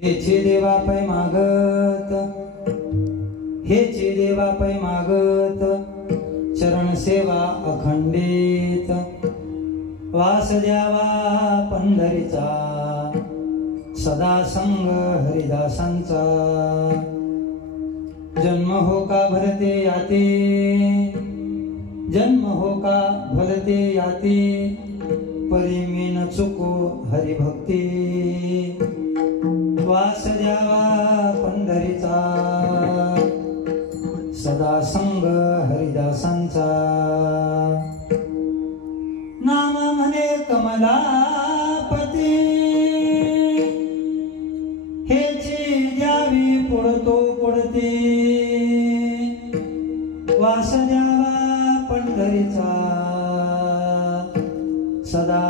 हेचे देवा पै मागत, हेचे देवा पै मागत, चरण सेवा अखंडित, वास द्यावा पंढरीचा, सदा संग हरिदासांचा। जन्म हो का भरते याती, जन्म हो का भरते याती, परिमीन चुको हरिभक्ती, वास द्यावा पंढरीचा, सदा संग हरिदासांचा। नाम म्हणे कमलापती, हेची द्यावी पुढतो पुढती, वास द्यावा पंढरीचा, सदा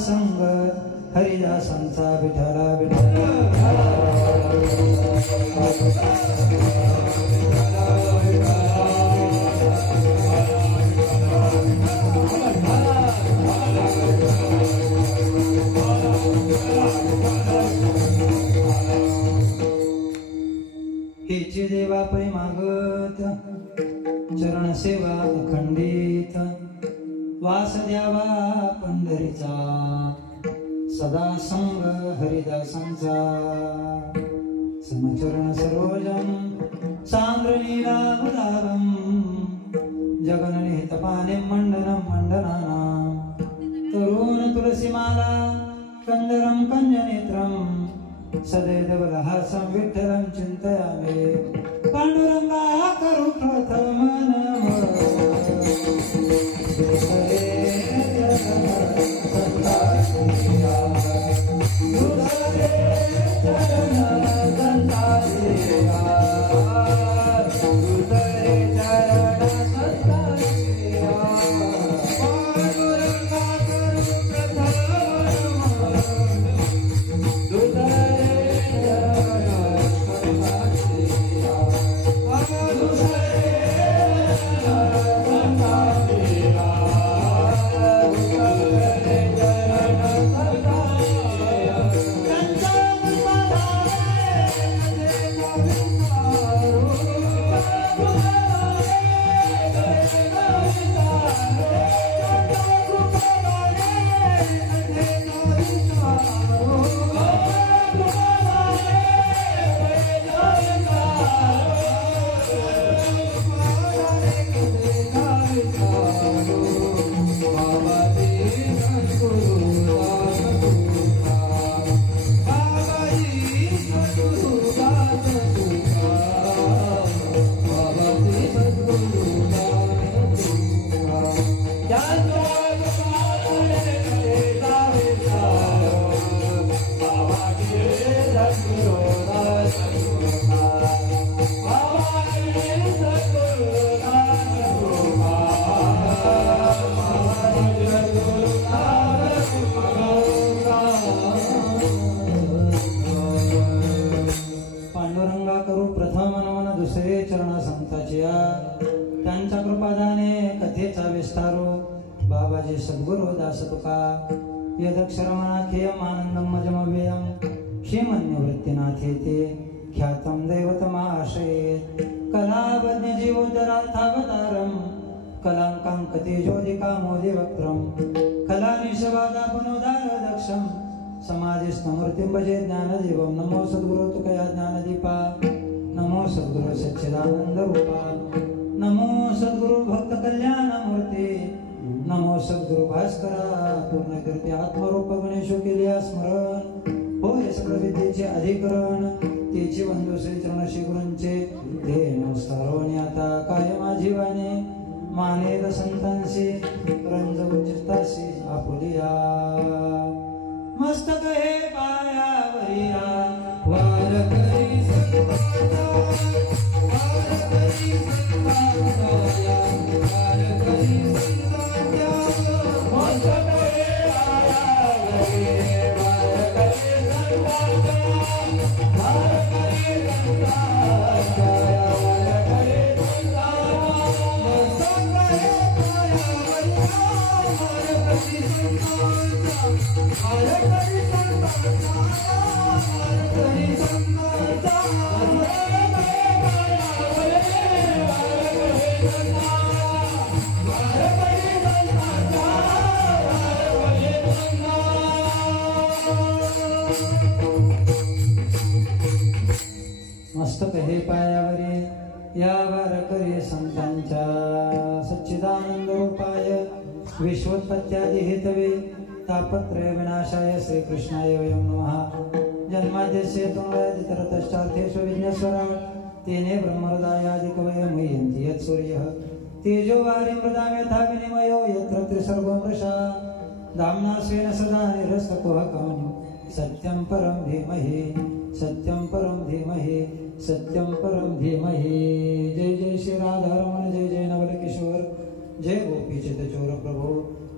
संग हरिदासांचा। विठ्ठला विठ्ठला हेचे देवा पै मागत, चरण सेवा अखंडित, वास द्यावा पंढरीचा, सदा संग हरिदासांचा। समचरण सरोजम सांद्र लीला उदारम, जगन्निहित पाणिं मंडनं मंडनानां, तरुण तुलसीमाला कंदरं कंजनेत्रं, सदैवलहासं विठ्ठलं चिन्तयामि। पांडुरंगा करू प्रथम नमः, दुसरे चरण संतांच्या, त्यांच्या कृपादाने कथेचा विस्तारो, बाबाजी सद्गुरु दास तुका, यदक्षरमणाख्यम आनंदम मजमव्ययम, श्रीमन्निवृत्तिनाथेते ख्यातं दैवतमाश्रये। कलावज्ञ जीवोदरार्थावतारम, कलांकांकतेजोदिकामोदिवक्त्रम, कलानिशवादापनोदारदक्षम, समाधिस्थमूर्तिं भजे ज्ञानदेवं। नमो सद्गुरु तुकया ज्ञानदीपा, नमो सद्गुरु सच्चिदानंद रूपा, नमो सद्गुरु भक्त कल्याण मूर्ती, नमो सद्गुरु भास्करा पूर्ण कीर्ती आत्मरूप गणेशो केल्या स्मरण। होय सकळ विद्येचे अधिकरण, तेचे बंधू श्री चरण श्री गुरूंचे, ते नमस्कारोनी आता कायमा जीवाने, मानेल संतांशी रंज उचिताशी आपुलिया। मस्तक हे पायावरिया, वार करी सत्ताचा, वार करी सत्ताचा, वार करी सत्ताचा। मस्तक हे पायावरिया, वार करी सत्ताचा, वार करी सत्ताचा, वार करी सत्ताचा। मस्तक हे पायावरिया, वार करी सत्ताचा, मस्तक हे पायावरी या वारकरी संतांच्या सच्चिदानंद रूपाय विश्वोत्पत्त्यादि हेतवे तापत्रय विनाशाय श्रीकृष्णाय वयं नमः। जन्माद्यस्य तन्मयादितरतश्चार्थेषु विघ्नेश्वरा तेने ब्रह्महृदायादिकवये मुह्यन्ति यत्सूर्यः तेजो वारि मृदां यथा विनिमयो यत्र त्रिसर्गो मृषा धाम्ना स्वेन सदा निरस्तकुहकं सत्यं परं धीमहि सत्यं परं धीमहि सत्यं परं धीमहि। जय जय श्री राधारमण जय जय नवल किशोर जय गोपी चितचोर प्रभु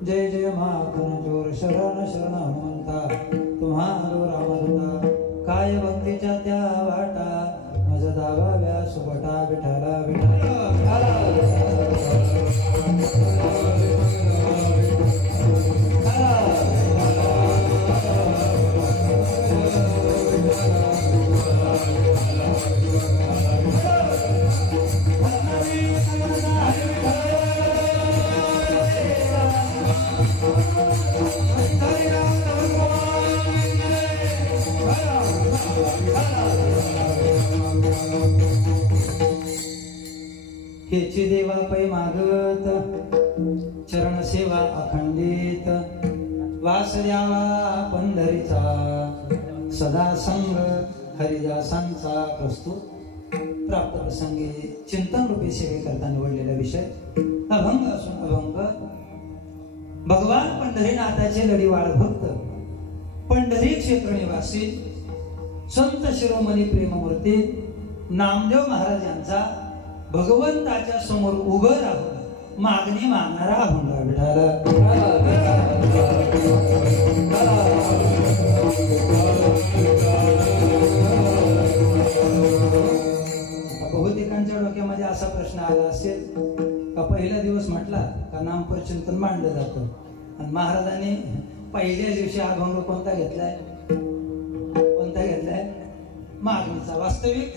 जय जय माखन चोर शरण शरण हनुमंता तुम्हारो रामदूता काय भक्तीच्या त्या वाटा मज दाबाव्या सुबटा विठाला विठाला हेची देवा पै मागत चरण सेवा अखंडित वास द्यावा पंढरीचा सदा संग हरिदासांचा प्रस्तुत प्राप्त प्रसंगी चिंतन रूपी सेवेकरता निवडलेला विषय अभंग असून अभंग भगवान पंढरीनाथाचे लढीवाळ भक्त पंढरी क्षेत्र निवासी संत शिरोमणी प्रेममूर्ती नामदेव महाराज यांचा भगवंताच्या समोर उभं राहून मागणी मागणारा अभंग विठाला। बहुतेकांच्या डोक्यामध्ये असा प्रश्न आला असेल का पहिला दिवस म्हटला का नामप्रचिंतन मांडलं जातं आणि महाराजांनी पहिल्या दिवशी अभंग कोणता घेतलाय मागणीचा। वास्तविक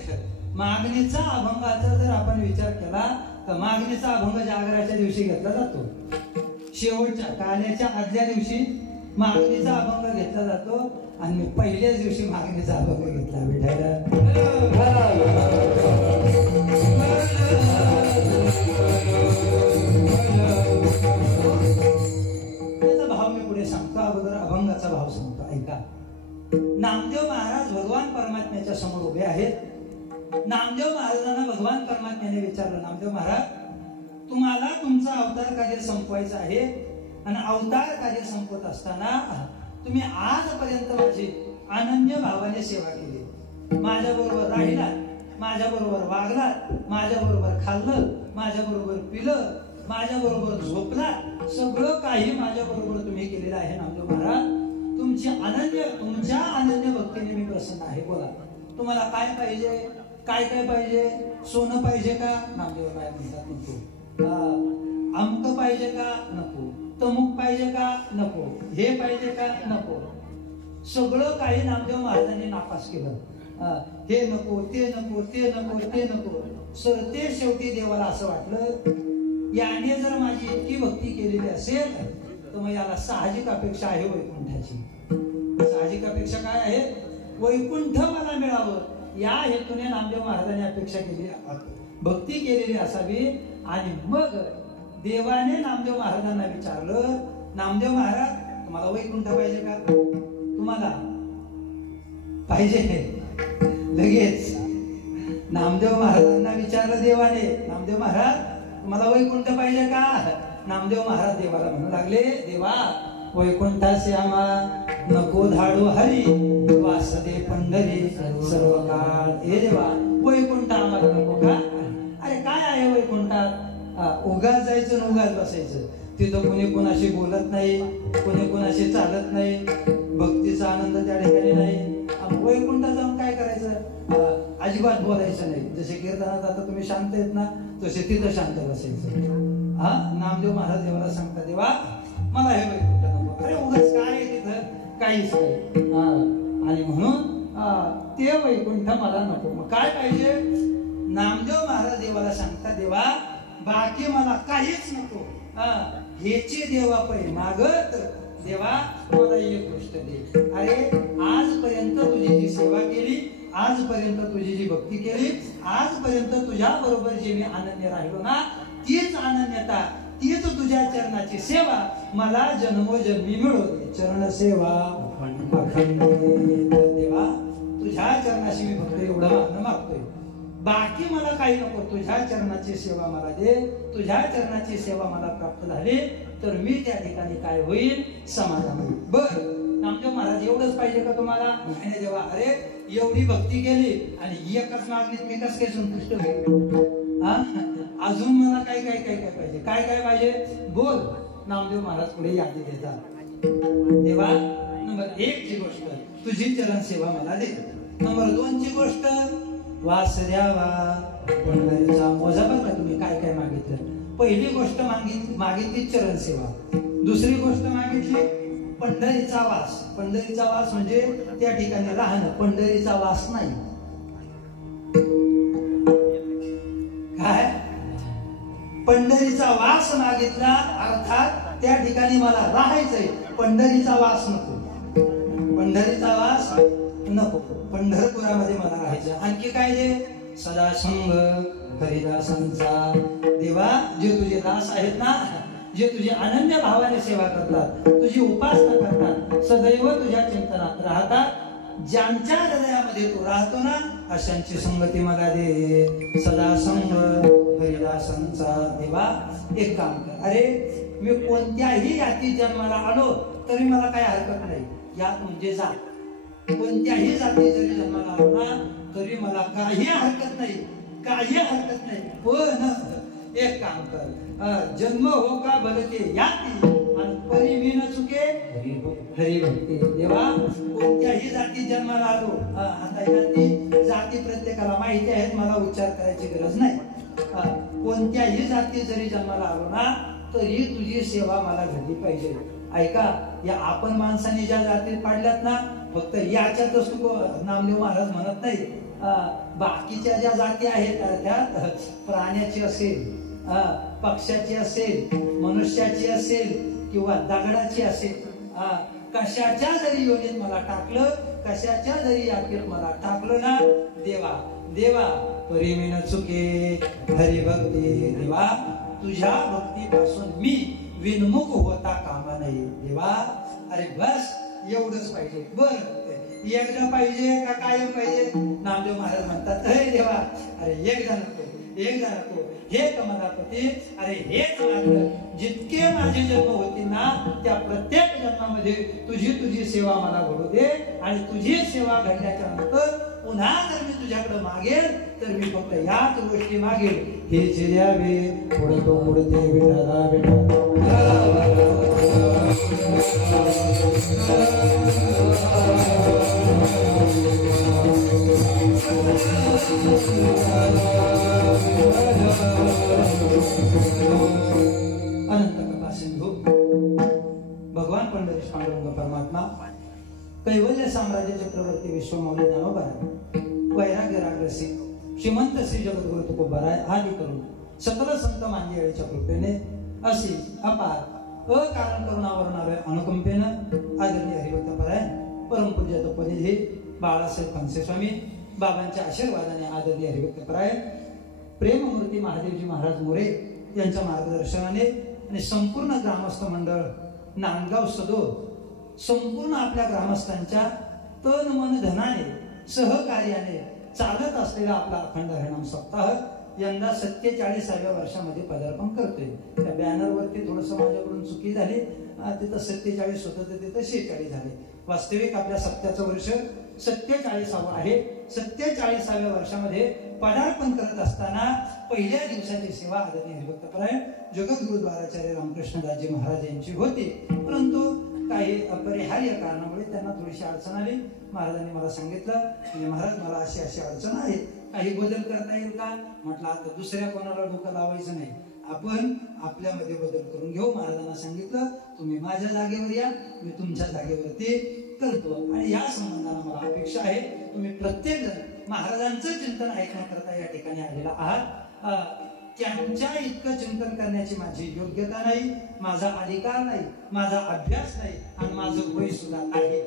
मागणीचा अभंगाचा जर आपण विचार केला तर मागणीचा अभंग जागराच्या दिवशी घेतला जातो, शेवटच्या काल्याच्या आदल्या दिवशी मागणीचा अभंग घेतला जातो आणि पहिल्याच दिवशी मागणीचा अभंग घेतला विठाला। त्याचा भाव मी पुढे सांगतो, अगोदर अभंगाचा भाव सांगतो ऐका। नामदेव महाराज भगवान परमात्म्याच्या समोर उभे आहेत। नामदेव महाराजांना भगवान परमात्म्याने विचारलं, नामदेव महाराज तुम्हाला तुमचं अवतार कार्य संपवायचं आहे आणि अवतार कार्य संपत असताना तुम्ही आजपर्यंत माझी अनन्य भावाने सेवा केली, माझ्या बरोबर राहिलात, माझ्या बरोबर वागलात, माझ्या बरोबर खाल्लं, माझ्या बरोबर पिलं, माझ्या बरोबर झोपलात, सगळं काही माझ्या बरोबर तुम्ही केलेलं आहे नामदेव महाराज। तुमच्या अनन्य भक्तीने मी प्रसन्न आहे। बोला तुम्हाला काय पाहिजे, काय काय पाहिजे? सोनं पाहिजे का? नामदेव काय म्हणतात नको। अमक पाहिजे का? नको। तमुक पाहिजे का? नको। हे पाहिजे का? नको। सगळं काही नामदेव महाराजांनी नापास केलं। हे नको, ते नको, ते नको, ते नको। सरते शेवटी देवाला असं वाटलं याने जर माझी इतकी भक्ती केलेली असेल तर मग याला साहजिक अपेक्षा आहे वैकुंठाची। साहजिक अपेक्षा काय आहे? वैकुंठ मला मिळावं या हेतूने नामदेव महाराजांनी अपेक्षा केली, भक्ती केलेली असावी। आणि मग देवाने नामदेव महाराजांना विचारलं, नामदेव महाराज तुम्हाला वैकुंठ पाहिजे का? तुम्हाला पाहिजे? लगेच नामदेव महाराजांना विचारलं देवाने, नामदेव महाराज तुम्हाला वैकुंठ पाहिजे का? नामदेव महाराज देवाला म्हणू लागले, देवा वैकुंठासी आम्हा नको धाडू हरी, वासदे पंढरी सर्व काळ। हे देवा वैकुंठ आम्हाला नको का? अरे काय आहे वैकुंठात? उगाच जायचं आणि उगाच बसायचं, तिथं कोणी कोणाशी बोलत नाही, कोणी कोणाशी चालत नाही, भक्तीचा आनंद त्या ठिकाणी नाही। वैकुंठात जाऊन काय करायचं? अजिबात बोलायचं नाही। जसे कीर्तनात आता तुम्ही शांत आहेत ना, तसे तिथं शांत बसायचं। नामदेव महाराज देवाला सांगतात, देवा मला हे वैकुंठ नको। अरे उगाच काय आहे तिथं? काहीच नाही. आणि म्हणून ते वैकुंठ मला नको. मग काय पाहिजे? नामदेव महाराज देवाला सांगतात, देवा बाकी मला काहीच नको, हेची देवा पै मागत, देवा मला एक गोष्ट दे. अरे आजपर्यंत तुझी जी सेवा केली, आजपर्यंत तुझी जी भक्ती केली, आजपर्यंत तुझ्या बरोबर जे मी अनन्य राहिलो ना, तीच अनन्यता, तीच तुझ्या चरणाची सेवा मला जन्मोजन्मी मिळू दे. चरण सेवा अखंड. देवा तुझ्या चरणाशी मी फक्त एवढं मागणं मागतोय, बाकी मला काही नको. तुझ्या चरणाची सेवा मला दे. तुझ्या चरणाची सेवा मला प्राप्त झाली तर मी त्या ठिकाणी काय होईल? समाधान होईल. बर नामदेव महाराज एवढंच पाहिजे का तुम्हाला? नाही देवा, अरे एवढी भक्ती केली आणि एकच मागणीत मी कसं काय संतुष्ट होईल? अजून मला काय काय काय काय पाहिजे? काय काय पाहिजे? बोल. नामदेव महाराज पुढे यादी देतात. देवा नंबर 1 ची गोष्ट तुझी चरण सेवा मला दे. नंबर 2 ची गोष्ट वास द्यावा पंढरीचा. मोजा बघा तुम्ही काय काय मागितलं. पहिली गोष्ट मागितली चरण सेवा. दुसरी गोष्ट मागितली पंढरीचा वास. पंढरीचा वास म्हणजे त्या ठिकाणी राहणं. पंढरीचा वास नाही. काय? पंढरीचा वास मागितला, अर्थात त्या ठिकाणी मला राहायचंय, पंढरीचा वास नको. पंढरीचा वास नको. पंढरपुरामध्ये मला राहायचं. आणखी काय दे? सदा संग हरिदासांचा. देवा जे तुझे दास आहेत ना, जे तुझी अनन्य भावाने सेवा करतात, तुझी उपासना करतात, सदैव तुझ्या चिंतनात राहतात, ज्यांच्या हृदयामध्ये तू राहतो ना, अशांची संगती मला दे. सदा संग हरिदासांचा. देवा एक काम कर, अरे मी कोणत्याही जाती जन्माला आलो तरी मला काय हरकत नाही. यात म्हणजे जात, कोणत्याही जाती जरी जन्माला आलो ना तरी मला काही हरकत नाही, काही हरकत नाही. पण एक काम कर, जन्म हो का भलते याती आणि परी मी न चुके हरिभक्ती. देवा कोणत्याही जाती जन्माला आलो, आता जाती प्रत्येकाला माहिती आहेत, मला उच्चार करायची गरज नाही. कोणत्याही जाती जरी जन्माला आलो ना तरी तुझी सेवा मला घडली पाहिजे. ऐका, या आपण माणसाने ज्या जातीत पाडल्यात ना, फक्त याच्यातच तू नामदेव महाराज म्हणत नाही, बाकीच्या ज्या जाती आहेत त्यात प्राण्याची असेल, पक्षाची असेल, मनुष्याची असेल किंवा दगडाची असेल, कशाच्या जरी योनीत मला टाकलं, कशाच्या जरी यातीत मला टाकलं ना, देवा देवा परी मी न चुके हरिभक्ती. देवा तुझ्या भक्तीपासून मी विनमुख होता कामा नाही. देवा अरे बस एवढंच पाहिजे. बर एकदा पाहिजे का कायम पाहिजे? नामदेव महाराज म्हणतात, अरे देवा अरे एकदा नको, एकदा नको, हे कमलापती, अरे हेच मागणं. जितके माझे जन्म होतील ना त्या प्रत्येक जन्मामध्ये तुझी सेवा मला घडू दे. आणि तुझी सेवा घडल्याच्या नंतर पुन्हा जर मी तुझ्याकडे मागेल तर मी फक्त याच गोष्टी मागेल, हे जे द्यावे पुढे तो पुढते विठाला विठा. अनंत कृपा सिंधू भगवान पंढरीश पांडुरंग परमात्मा, कैवल्य साम्राज्य चक्रवर्ती विश्वमौली ज्ञानोबा, वैराग्य रागरसी श्रीमंत श्री जगद्गुरु तुकोबाराय आदी करून सकल संत मांदियाळीच्या कृपेने अशी अपार अकारण करुणावरणाव्या अनुकंपेनं आदरणीय हरिभक्तपरायण परमपूज्य तपोनिधी बाळासाहेब खनसे स्वामी बाबांच्या आशीर्वादाने आदरणीय हरिभक्तपरायण प्रेममूर्ती महादेवजी महाराज मोरे यांच्या मार्गदर्शनाने आणि संपूर्ण ग्रामस्थ मंडळ नांदगाव सदोर संपूर्ण आपल्या ग्रामस्थांच्या तन मन धनाने सहकार्याने चालत असलेला आपला अखंड हरिनाम सप्ताह यंदा 47व्या वर्षामध्ये पदार्पण करतोय. त्या बॅनरवरती थोडस माझ्याकडून चुकी झाली, तिथं 47 होतं तर तिथं 46 झाले. वास्तविक आपल्या सप्त्याचं वर्ष 47वां आहे. 47व्या वर्षामध्ये पदार्पण करत असताना पहिल्या दिवसाची सेवा आदरणीय हरिभक्तपरायण जगद्गुरुद्वाराचार्य रामकृष्णदासजी महाराज यांची होती, परंतु काही अपरिहार्य कारणामुळे त्यांना थोडीशी अडचण आली. महाराजांनी मला सांगितलं, महाराज मला अशी अशी अडचण आहे, काही बदल करता येईल का? म्हटलं आता दुसऱ्या कोणाला डोकं लावायचं नाही, आपण आपल्यामध्ये बदल करून घेऊ. महाराजांना सांगितलं, तुम्ही माझ्या जागेवर या, मी तुमच्या जागेवरती करतो. आणि या संबंधाने मला अपेक्षा आहे तुम्ही प्रत्येक जण महाराजांचं चिंतन ऐकण्याकरता या ठिकाणी आलेला आहात. त्यांच्या इतकं चिंतन करण्याची माझी योग्यता नाही, माझा अधिकार नाही, माझा अभ्यास नाही आणि माझं वय सुद्धा आहे.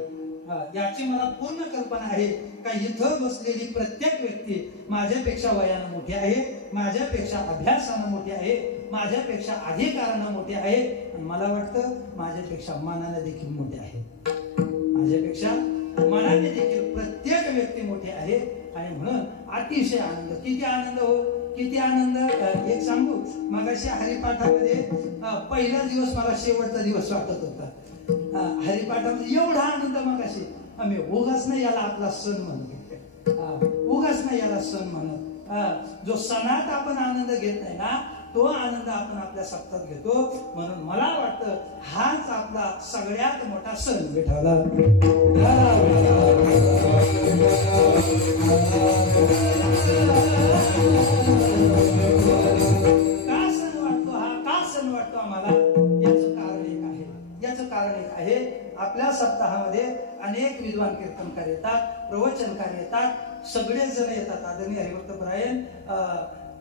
याची मला पूर्ण कल्पना आहे का इथं बसलेली प्रत्येक व्यक्ती माझ्यापेक्षा वयानं मोठी आहे, माझ्यापेक्षा अभ्यासानं मोठी आहे, माझ्यापेक्षा अधिकारानं मोठी आहे आणि मला वाटतं माझ्यापेक्षा मनाने देखील मोठे आहे. माझ्यापेक्षा मनाने देखील प्रत्येक व्यक्ती मोठी आहे. आणि म्हणून अतिशय आनंद, किती आनंद हो, किती आनंद. एक सांगू, मगाशी हरिपाठामध्ये पहिला दिवस मला शेवटचा दिवस वाटत होता. हरिपाठामध्ये एवढा आनंद मगाशी आम्ही उगाच नाही याला आपला सण म्हणतो, उगाच नाही याला सण म्हणत. जो सणात आपण आनंद घेत नाही ना, तो आनंद आपण आपल्या सप्ताहात घेतो. म्हणून मला वाटतं हाच आपला सगळ्यात मोठा सण विठ्ठला. का सण वाटतो हा, का सण वाटतो आम्हाला, याचं कारण एक आहे. याचं कारण एक आहे, आपल्या सप्ताहामध्ये अनेक विद्वान कीर्तनकार येतात, प्रवचनकार येतात, सगळेच जण येतात. आदरणीय हरिभक्त परायण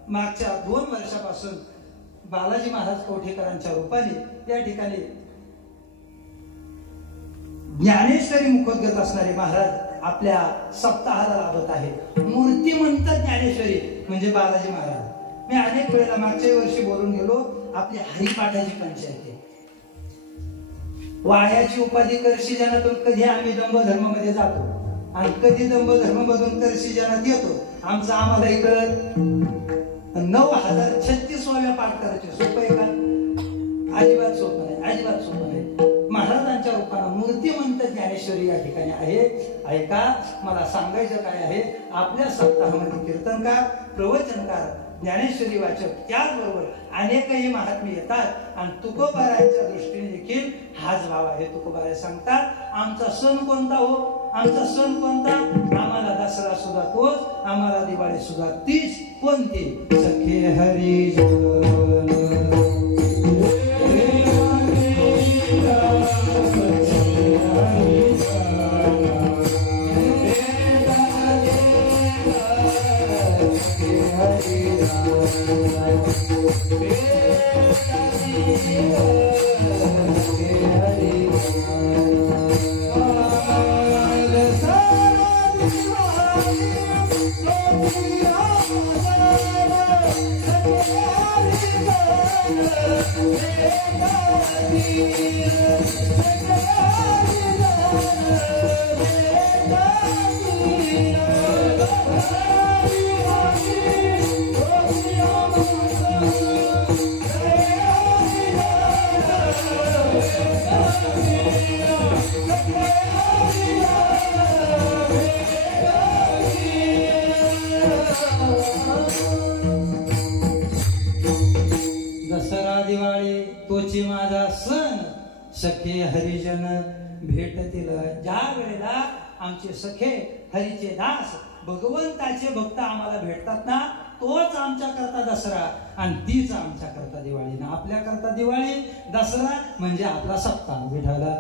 मागच्या 2 वर्षापासून बालाजी महाराज कवठेकरांच्या रूपाने या ठिकाणी ज्ञानेश्वरी मुखोद्गत असणारे महाराज आपल्या सप्ताहाला लाभत आहे. मूर्तिमंत ज्ञानेश्वरी म्हणजे बालाजी महाराज. मी अनेक वेळेला मागच्या वर्षी बोलून गेलो, आपली हरिपाठाची पंचायत आहे. वाड्याची उपाधी करशी जनातून कधी आम्ही दंभधर्म मध्ये जातो आणि कधी दंभधर्म मधून करशी जनात येतो. आमचं आम्हाला इकडं 9036 पाठ करायचे. सोपं आहे का? अजिबात सोपं नाही, अजिबात सोपं नाही. महाराजांच्या रूपाने मूर्तिमंत ज्ञानेश्वरी या ठिकाणी आहे. ऐका, मला सांगायचं काय आहे, आपल्या सप्ताहामध्ये कीर्तनकार, प्रवचनकार, ज्ञानेश्वरी वाचक, त्याचबरोबर अनेकही महात्मे येतात आणि तुकोबारायांच्या दृष्टीने देखील हाच भाव आहे. तुकोबाराय सांगतात, आमचा सण कोणता हो, आमचा सण कोणता, आम्हाला दसरा सुद्धा तोच, आम्हाला दिवाळी सुद्धा तीच. कोणती? सखे हरी माझा सण सखे हरिजन भेटतील. ज्या वेळेला आमचे सखे हरीचे दास भगवंताचे भक्त आम्हाला भेटतात ना, तोच आमच्या करता दसरा आणि तीच आमच्या करता दिवाळी. ना आपल्या करता दिवाळी, दसरा म्हणजे आपला सप्ताह विठाला.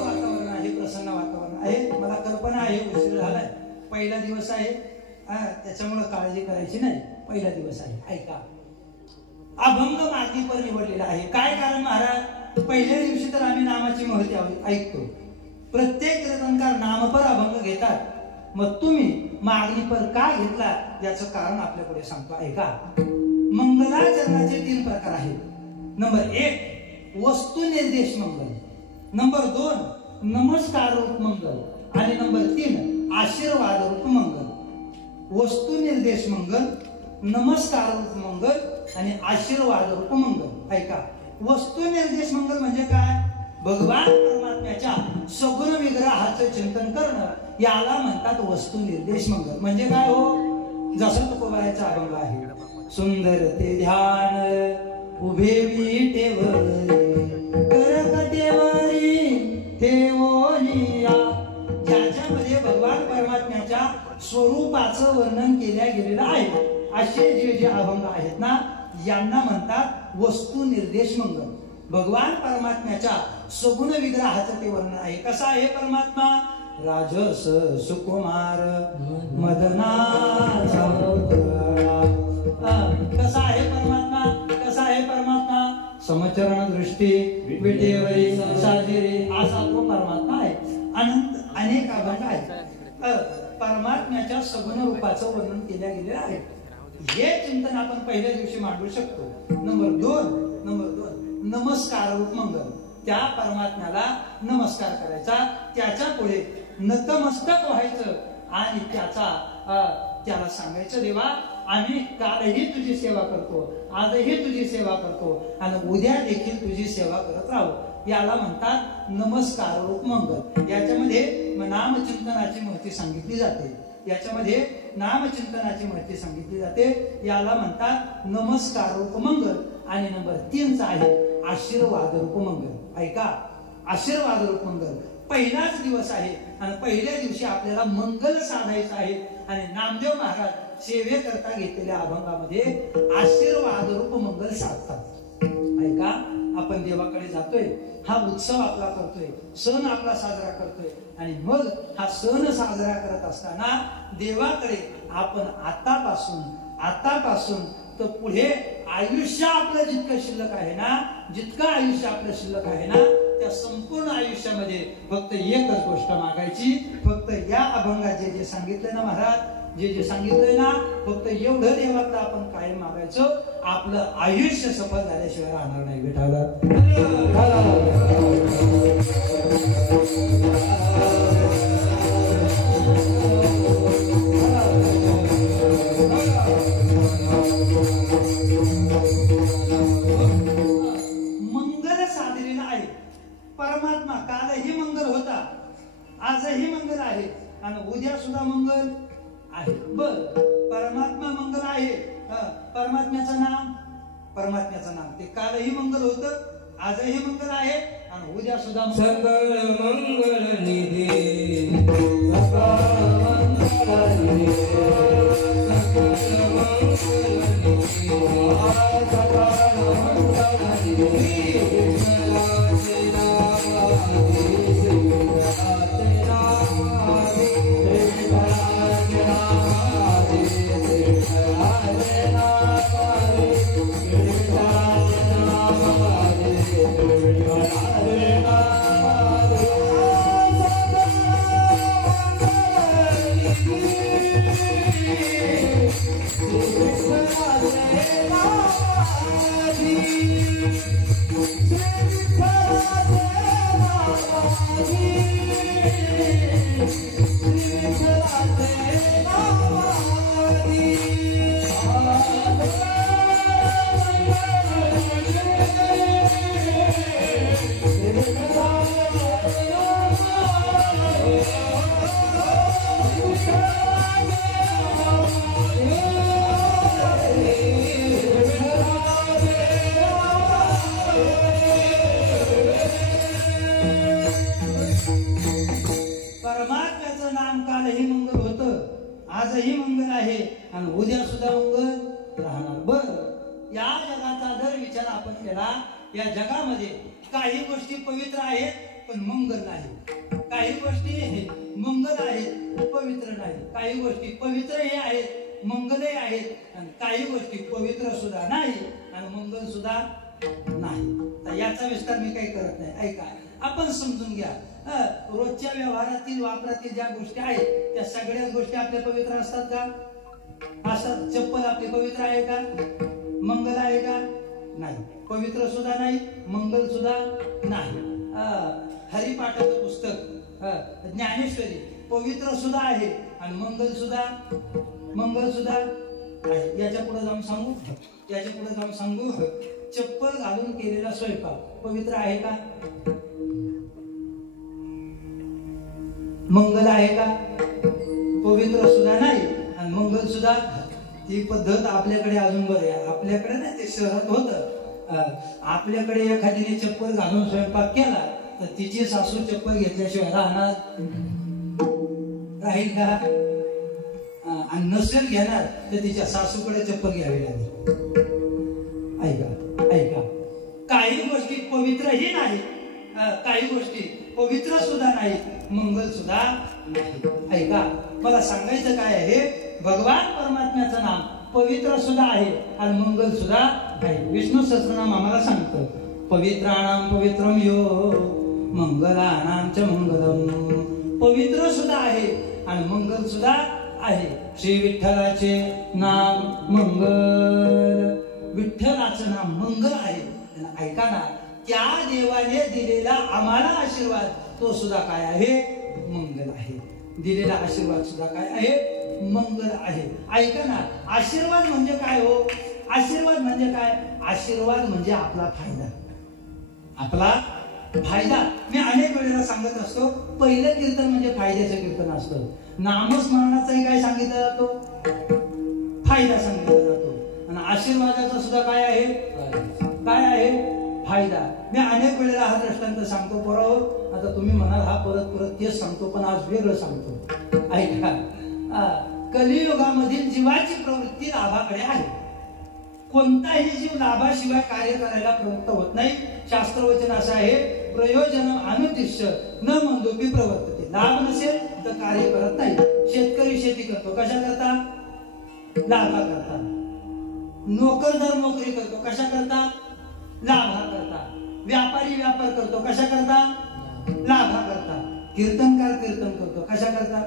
वातावरण आहे, प्रसन्न वातावरण आहे. मला कल्पना आहे उशीर झालाय, पहिला दिवस आहे, त्याच्यामुळे काळजी करायची नाही. पहिला दिवस आहे. ऐका, अभंग मागणीपर निवडलेला आहे. काय कारण महाराज, पहिल्या दिवशी तर आम्ही नामाची महती ऐकतो. प्रत्येक कीर्तनकार नामपर अभंग घेतात. मग तुम्ही मागणीपर का घेतला याचं कारण आपल्या पुढे सांगतो. ऐका, मंगलाचरणाचे 3 प्रकार आहेत. नंबर 1 वस्तुनिर्देश मंगल, नंबर 2 नमस्कार रूप मंगल आणि नंबर 3 आशीर्वाद रूप मंगल. वस्तुनिर्देश मंगल, नमस्कार रूप मंगल आणि आशीर्वाद रूप मंगल. ऐका, वस्तुनिर्देश मंगल म्हणजे काय? भगवान परमात्म्याच्या सगुण विग्रहाचं चिंतन करणं, याला म्हणतात वस्तुनिर्देश मंगल. म्हणजे काय हो, जसं तुकोबारायचा अभंग आहे, सुंदर ते ध्यान उभे विटेवरी करकटेवरी ठेवोनिया, ज्याच्यामध्ये भगवान परमात्म्याच्या स्वरूपाचं वर्णन केल्या गेलेलं आहे. असे जे जे अभंग आहेत ना, यांना म्हणतात वस्तू निर्देश मंगल. भगवान परमात्म्याच्या सगुण विग्रहाचं ते वर्णन आहे. कसा आहे परमात्मा? राजस सुकुमार मदनाचा कसा आहे परमात्मा? कसा आहे परमात्मा? समचरण दृष्टी विटेवरी साजिरी असा तो परमात्मा आहे. अनंत अनेक अभंग आहेत. परमात्म्याच्या सगुण रूपाचं वर्णन केल्या गेलेलं आहे. हे चिंतन आपण पहिल्या दिवशी मांडू शकतो. नंबर दोन नमस्कार रूप मंगल. त्या परमात्म्याला नमस्कार करायचा, त्याच्या पुढे नतमस्तक व्हायचं आणि त्याला सांगायचं, देवा आम्ही कालही तुझी सेवा करतो, आजही तुझी सेवा करतो आणि उद्या देखील तुझी सेवा करत राहू. याला म्हणतात नमस्कार रूप मंगल. याच्यामध्ये नामचिंतनाची महती सांगितली जाते. याला म्हणतात नमस्कार रूप मंगल. आणि नंबर 3 आहे आशीर्वाद रूप मंगल. ऐका, आशीर्वाद रूप मंगल पहिलाच दिवस आहे आणि पहिल्या दिवशी आपल्याला मंगल साधायचं आहे. आणि नामदेव महाराज सेवेकरता घेतलेल्या अभंगामध्ये आशीर्वाद रूप मंगल साधतात. ऐका, आपण देवाकडे जातोय, हा उत्सव आपला करतोय, सण आपला साजरा करतोय आणि मग हा सण साजरा करत असताना देवाकडे आपण आतापासून तर पुढे आयुष्य आपलं जितकं शिल्लक आहे ना, जितकं आयुष्य आपलं शिल्लक आहे ना, त्या संपूर्ण आयुष्यामध्ये फक्त एकच गोष्ट मागायची. फक्त या अभंगात जे सांगितलंय ना महाराज, जे सांगितलंय ना, फक्त एवढं देवाकडे आपण कायम मागायचं. आपलं आयुष्य सफल झाल्याशिवाय राहणार नाही. विठाला मंगल साधलेलं आहे परमात्मा. कालही मंगल होता, आजही मंगल आहे आणि उद्या सुद्धा मंगल आहे. बर, परमात्मा मंगल आहे. परमात्म्याचं नाम ते कालही मंगल होतं, आजही मंगल आहे आणि उद्या सुद्धा सकळ मंगल निधी, सकळ मंगल निधी, सकळ मंगल निधी, सकळ मंगल निधी. विठ्ठलाचे नाम आधी, विठ्ठलाचे नाम आधी, विठ्ठलाचे नाम आधी, विठ्ठलाचे नाम आधी, विठ्ठलाचे नाम आधी, विठ्ठलाचे नाम आधी. परमात्म्याचं नाम कालही मंगल होतं, आजही मंगल आहे आणि उद्या सुद्धा मंगल राहणार. बर, या जगाचा जर विचार आपण केला, या जगामध्ये काही गोष्टी पवित्र आहेत पण मंगल नाही, काही गोष्टी मंगल आहेत पवित्र नाही, काही गोष्टी पवित्रही आहेत मंगलही आहेत आणि काही गोष्टी पवित्र सुद्धा नाही आणि मंगल सुद्धा नाही. तर याचा विस्तार मी काही करत नाही. ऐका, आपण समजून घ्या, रोजच्या व्यवहारातील वापरातील ज्या गोष्टी आहेत त्या सगळ्याच गोष्टी आपल्या पवित्र असतात का? असतात. चप्पल आपली पवित्र आहे का? मंगल आहे का? नाही. पवित्र सुद्धा नाही, मंगल सुद्धा नाही. हरिपाठाचं पुस्तक ज्ञानेश्वरी पवित्र सुद्धा आहे आणि मंगल सुद्धा आहे. याच्या पुढे जाऊन सांगू, चप्पल घालून केलेला स्वयंपाक पवित्र आहे का? मंगल आहे का? पवित्र सुद्धा नाही आणि मंगल सुद्धा. ही पद्धत आपल्याकडे अजून बरं आहे. आपल्याकडे नाही, ते शहरात होतं. आपल्याकडे एखादीने चप्पल घालून स्वयंपाक केला तर तिची सासू चप्पल घेतल्याशिवाय राहील का? आणि नसेल घेणार तर तिच्या सासूकडे चप्पल घ्यावी लागेल. पवित्रही नाही, काही गोष्टी पवित्र सुद्धा नाही, मंगल सुद्धा नाही. ऐका, मला सांगायचं काय आहे, भगवान परमात्म्याचं नाम पवित्र सुद्धा आहे आणि मंगल सुद्धा आहे. विष्णू सहस्रनाम आम्हाला सांगतं, पवित्राणाम पवित्रम यो मंगलानाम च मंगलम. पवित्र सुद्धा आहे आणि मंगल सुद्धा आहे. श्री विठ्ठलाचे नाम मंगल, विठ्ठलाचं नाम मंगल आहे. ऐका ना, त्या देवाने दिलेला आम्हाला आशीर्वाद तो सुद्धा काय आहे, मंगल आहे. दिलेला आशीर्वाद सुद्धा काय आहे, मंगल आहे. ऐका ना, आशीर्वाद म्हणजे काय हो, आशीर्वाद म्हणजे काय, आशीर्वाद म्हणजे आपला फायदा, आपला फायदा. मी अनेक वेळेला सांगत असतो, पहिलं कीर्तन म्हणजे फायद्याचं कीर्तन असतं. नामस्मरणाचाही काय सांगितलं जातो, फायदा सांगितला जातो. आणि आशीर्वादाचा सुद्धा काय आहे, काय आहे, फायदा. मी अनेक वेळेला हा दृष्टांत सांगतो पोराओ. आता तुम्ही म्हणाल हा परत परत तेच सांगतो, पण आज वेगळं सांगतो. ऐका, कलियुगामधील जीवाची प्रवृत्ती लाभाकडे आहे. कोणताही जीव लाभाशिवाय कार्य करायला प्रवृत्त होत नाही. शास्त्रवचन असं आहे, प्रयोजन अनुद्दिश्य न मंदोपी प्रवर्तते. लाभ नसेल तर कार्य करत नाही. शेतकरी शेती करतो कशा करता, लाभा करता. नोकरदार नोकरी करतो कशा करता, लाभा करता. व्यापारी व्यापार करतो कशा करता, लाभा करता. कीर्तनकार कीर्तन करतो कशा करता,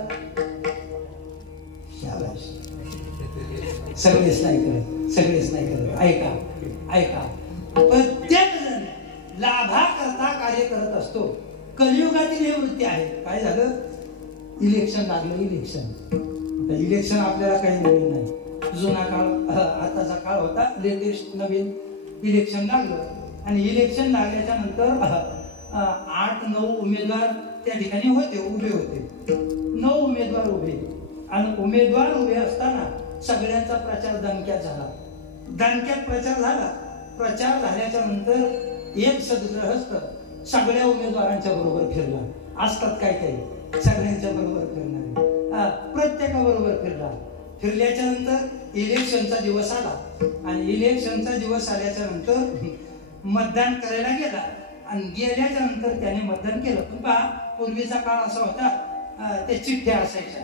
सगळेच नाही करत, सगळेच नाही करत. ऐका, ऐका, प्रत्येक जण लाभा करता कार्य करत असतो. कलियुगातील हे वृत्ती आहे. काय झालं, इलेक्शन लागलं, इलेक्शन. इलेक्शन आपल्याला काही नवीन नाही, जुना काळ आताचा काळ होता, लेटेस्ट नवीन इलेक्शन लागलं. आणि इलेक्शन लागल्याच्या नंतर 8-9 उमेदवार त्या ठिकाणी होते, उभे होते. 9 उमेदवार उभे. आणि उमेदवार उभे असताना सगळ्यांचा प्रचार दणक्यात झाला. दणक्यात प्रचार झाला. प्रचार झाल्याच्या नंतर एक सद्ग्रहस्थ सगळ्या उमेदवारांच्या बरोबर फिरला. असतात काय काही सगळ्यांच्या बरोबर फिरणारे, प्रत्येकाबरोबर फिरला. फिरल्याच्या नंतर इलेक्शनचा दिवस आला. आणि इलेक्शनचा दिवस आल्याच्या नंतर मतदान करायला गेला. आणि गेल्याच्या नंतर त्याने मतदान केलं. पण पहा, पूर्वीचा काळ असा होता, त्या चिठ्ठ्या असायच्या,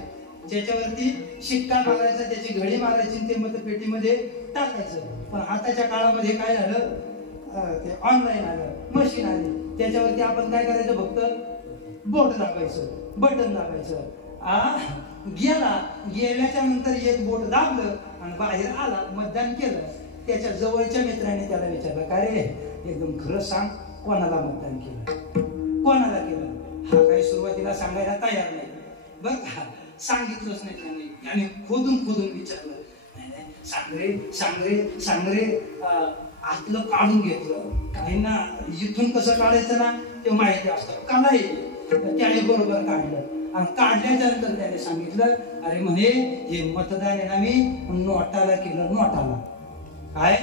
ज्याच्यावरती शिक्का मारायचा, त्याची घडी मारायची, ते मतपेटीमध्ये टाकायचं. पण आताच्या काळामध्ये काय झालं, ते ऑनलाईन आलं, मशीन आली. त्याच्यावरती आपण काय करायचं, फक्त बोट दाबायचं, बटन दाबायचं. गेल्याच्या नंतर एक बोट दाबलं आणि बाहेर आला, मतदान केलं. त्याच्या जवळच्या मित्राने त्याला विचारलं, काय रे, एकदम खरं सांग, कोणाला मतदान केलं, कोणाला केलं. हा काही सुरुवातीला सांगायला तयार नाही, बरं का, सांगितलंच नाही त्याने. त्याने खोदून विचारलं, सांग रे, आतलं काढून घेतलं. काही ना इथून कसं काढायचं ना ते माहिती असतं, काढाय. त्याने बरोबर काढलं. आणि काढल्याच्या नंतर त्याने सांगितलं, अरे म्हणे, हे मतदान आहे ना मी नोटाला केलं, नोटाला. काय,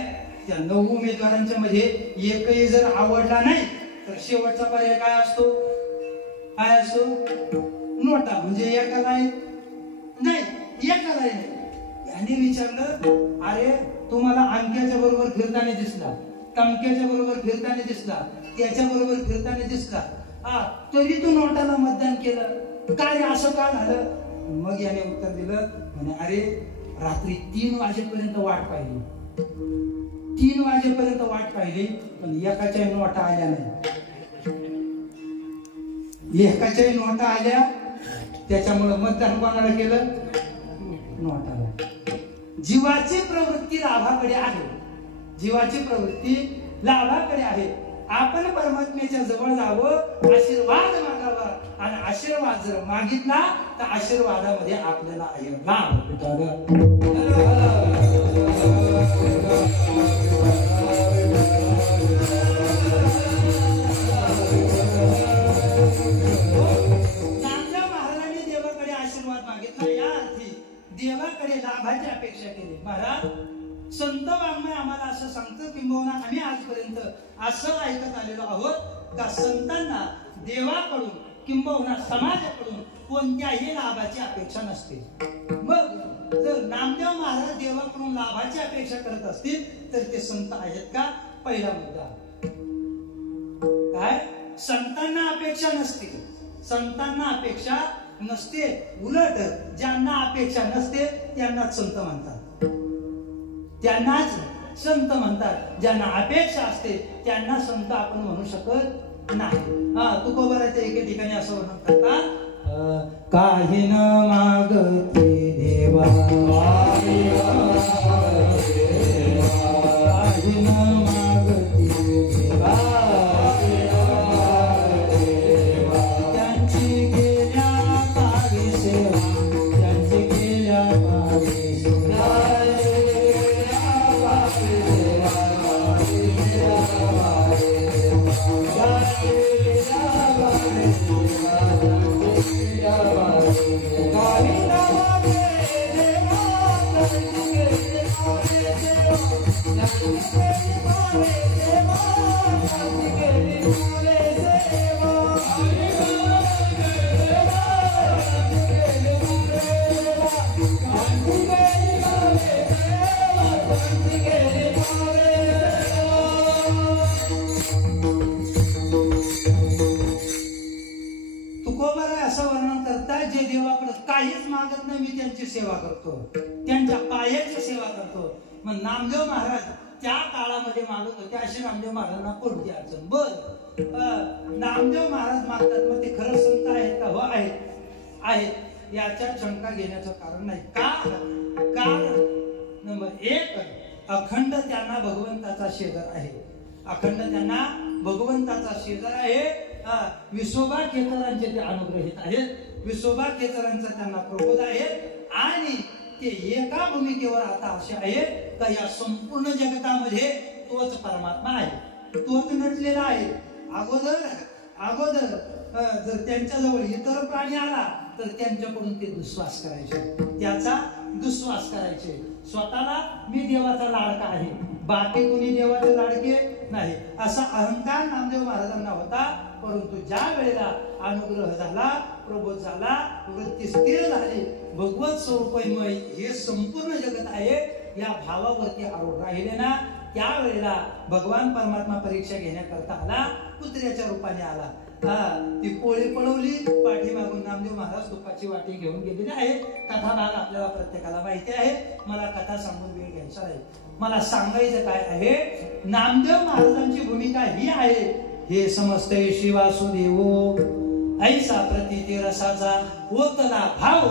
त्या 9 उमेदवारांच्या मध्ये एकही जर आवडला नाही तर शेवटचा पर्याय काय असतो, काय असतो, नोटा. म्हणजे एकाला नाही, एकाला नाही. याने विचारलं, अरे तुम्हाला अंक्याच्या बरोबर फिरताना दिसला, टमक्याच्या बरोबर फिरताना दिसला, त्याच्या बरोबर फिरताना दिसला, तरी तू नोटाला मतदान केलं, काय असं का झालं. मग याने उत्तर दिलं, म्हणे, अरे रात्री 3 वाजेपर्यंत वाट पाहिली, 3 वाजेपर्यंत वाट पाहिली, पण एकाच्याही नोटा आल्या नाही. एकाच्याही नोटा आल्या, त्याच्यामुळे मतदान कोणाला केलं, नोटाला. जीवाची प्रवृत्ती लाभाकडे आहे, जीवाची प्रवृत्ती लाभाकडे आहे. आपण परमात्म्याच्या जवळ जावं, आशीर्वाद मागावा. आणि आशीर्वाद जर मागितला तर आशीर्वादामध्ये आपल्याला लाभ देवाकडे लाभाची अपेक्षा केली. महाराज, संत वाङ्मय आम्हाला असं सांगतं, किंबहुना आम्ही आजपर्यंत असं ऐकत आलेलो आहोत का संतांना देवाकडून किंबहुना समाजाकडून कोणत्याही लाभाची अपेक्षा नसते. मग जर नामदेव महाराज देवाकडून लाभाची अपेक्षा करत असतील तर ते संत आहेत का, पहिला मुद्दा. संतांना अपेक्षा नसते, संतांना अपेक्षा नसते. उलट ज्यांना अपेक्षा नसते त्यांनाच संत म्हणतात, त्यांनाच संत म्हणतात. ज्यांना अपेक्षा असते त्यांना संत आपण म्हणू शकत नाही. तुकोबाराच्या एके ठिकाणी असं वर्णन करतात, काही न मागते देवा, काही न मागते देवा, त्यांची गेल्या पावी सेवा, त्यांची गेल्या पावी सेवा, काहीच मागत नाही, मी त्यांची सेवा करतो, त्यांच्या पायाची सेवा करतो. मग नामदेव महाराज त्या काळामध्ये मागत होते, अशी नामदेव महाराजांना कोणती अडचण? बर, नामदेव महाराज मागतात, मग ते खरं संत आहेत का? हो आहेत, आहेत. याच्यात शंका घेण्याचं कारण नाही. कारण नंबर एक, अखंड त्यांना भगवंताचा शेजार आहे, अखंड त्यांना भगवंताचा शेजार आहे. विसोबा केतरांचे ते अनुग्रहित आहेत, विसोबा केतरांचा त्यांना प्रबोध आहे. आणि ते एका भूमिकेवर आता असे आहेत का या संपूर्ण जगतामध्ये तोच परमात्मा आहे, तोच नटलेला आहे. अगोदर जर त्यांच्याजवळ इतर प्राणी आला तर त्यांच्याकडून ते दुस्वास करायचे, त्याचा दुस्वास करायचे. स्वतःला मी देवाचा लाडका आहे, बाकी कोणी देवाचे लाडके नाही, असा अहंकार नामदेव महाराजांना होता. परंतु ज्या वेळेला अनुग्रह झाला, प्रबोध झाला, वृत्ती स्थिर झाली, भगवत स्वरूपमय हे संपूर्ण जगत आहे या भावावरती आरोप राहिले ना, त्यावेळेला भगवान परमात्मा परीक्षा घेण्याकरता आला, कुत्र्याच्या रूपाने आला. ती पोळी पळवली, पाठीमागून नामदेव महाराज तुपाची वाटी घेऊन गेलेले आहेत. कथा भाग आपल्याला प्रत्येकाला माहिती आहे, मला कथा सांगून वेळ घ्यायचा आहे. मला सांगायचं काय आहे, नामदेव महाराजांची भूमिका ही आहे, हे समजते शिवासुदेव ऐसा प्रतीती रसाचा ओतला भाव,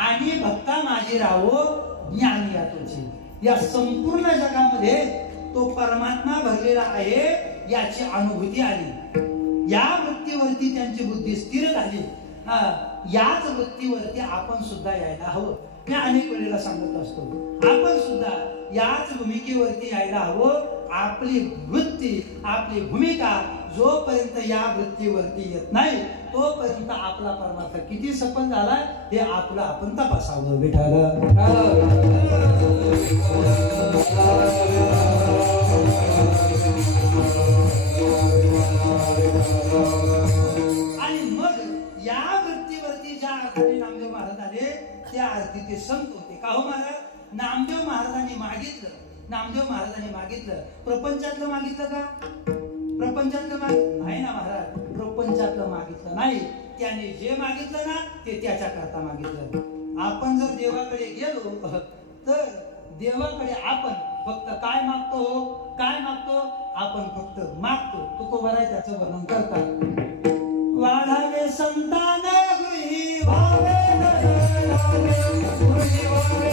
आणि भक्ता माझी राहो ज्ञान या तुझी. या संपूर्ण जगामध्ये तो परमात्मा भरलेला आहे याची अनुभूती आली. या वृत्तीवरती त्यांची बुद्धी स्थिर झाली. याच वृत्तीवरती आपण सुद्धा यायला हवं. मी अनेक वेळेला सांगत असतो, आपण सुद्धा याच भूमिकेवरती यायला हवं. आपली वृत्ती, आपली भूमिका जोपर्यंत या वृत्तीवरती येत नाही तोपर्यंत आपला परमार्थ किती सफल झाला हे आपलं आपण तपासावं. विठाल आणि मग या वृत्तीवरती ज्या अर्थाने नामदेव महाराज आले त्या अर्थी ते संत होते. का हो महाराज? नामदेव महाराजांनी मागितलं, नामदेव महाराजांनी मागितलं, प्रपंचातलं मागितलं का? प्रपंचातलं मागितलं नाही ना महाराज, प्रपंचातलं मागितलं नाही. त्याने जे मागितलं ना ते त्याच्या करता मागितलं. आपण जर देवाकडे गेलो तर देवाकडे आपण फक्त काय मागतो? काय मागतो? आपण फक्त मागतो. तुकोबार आहे त्याचं वर्णन करतात, वाढावे संतान गृही व्हावे गृही व्हावे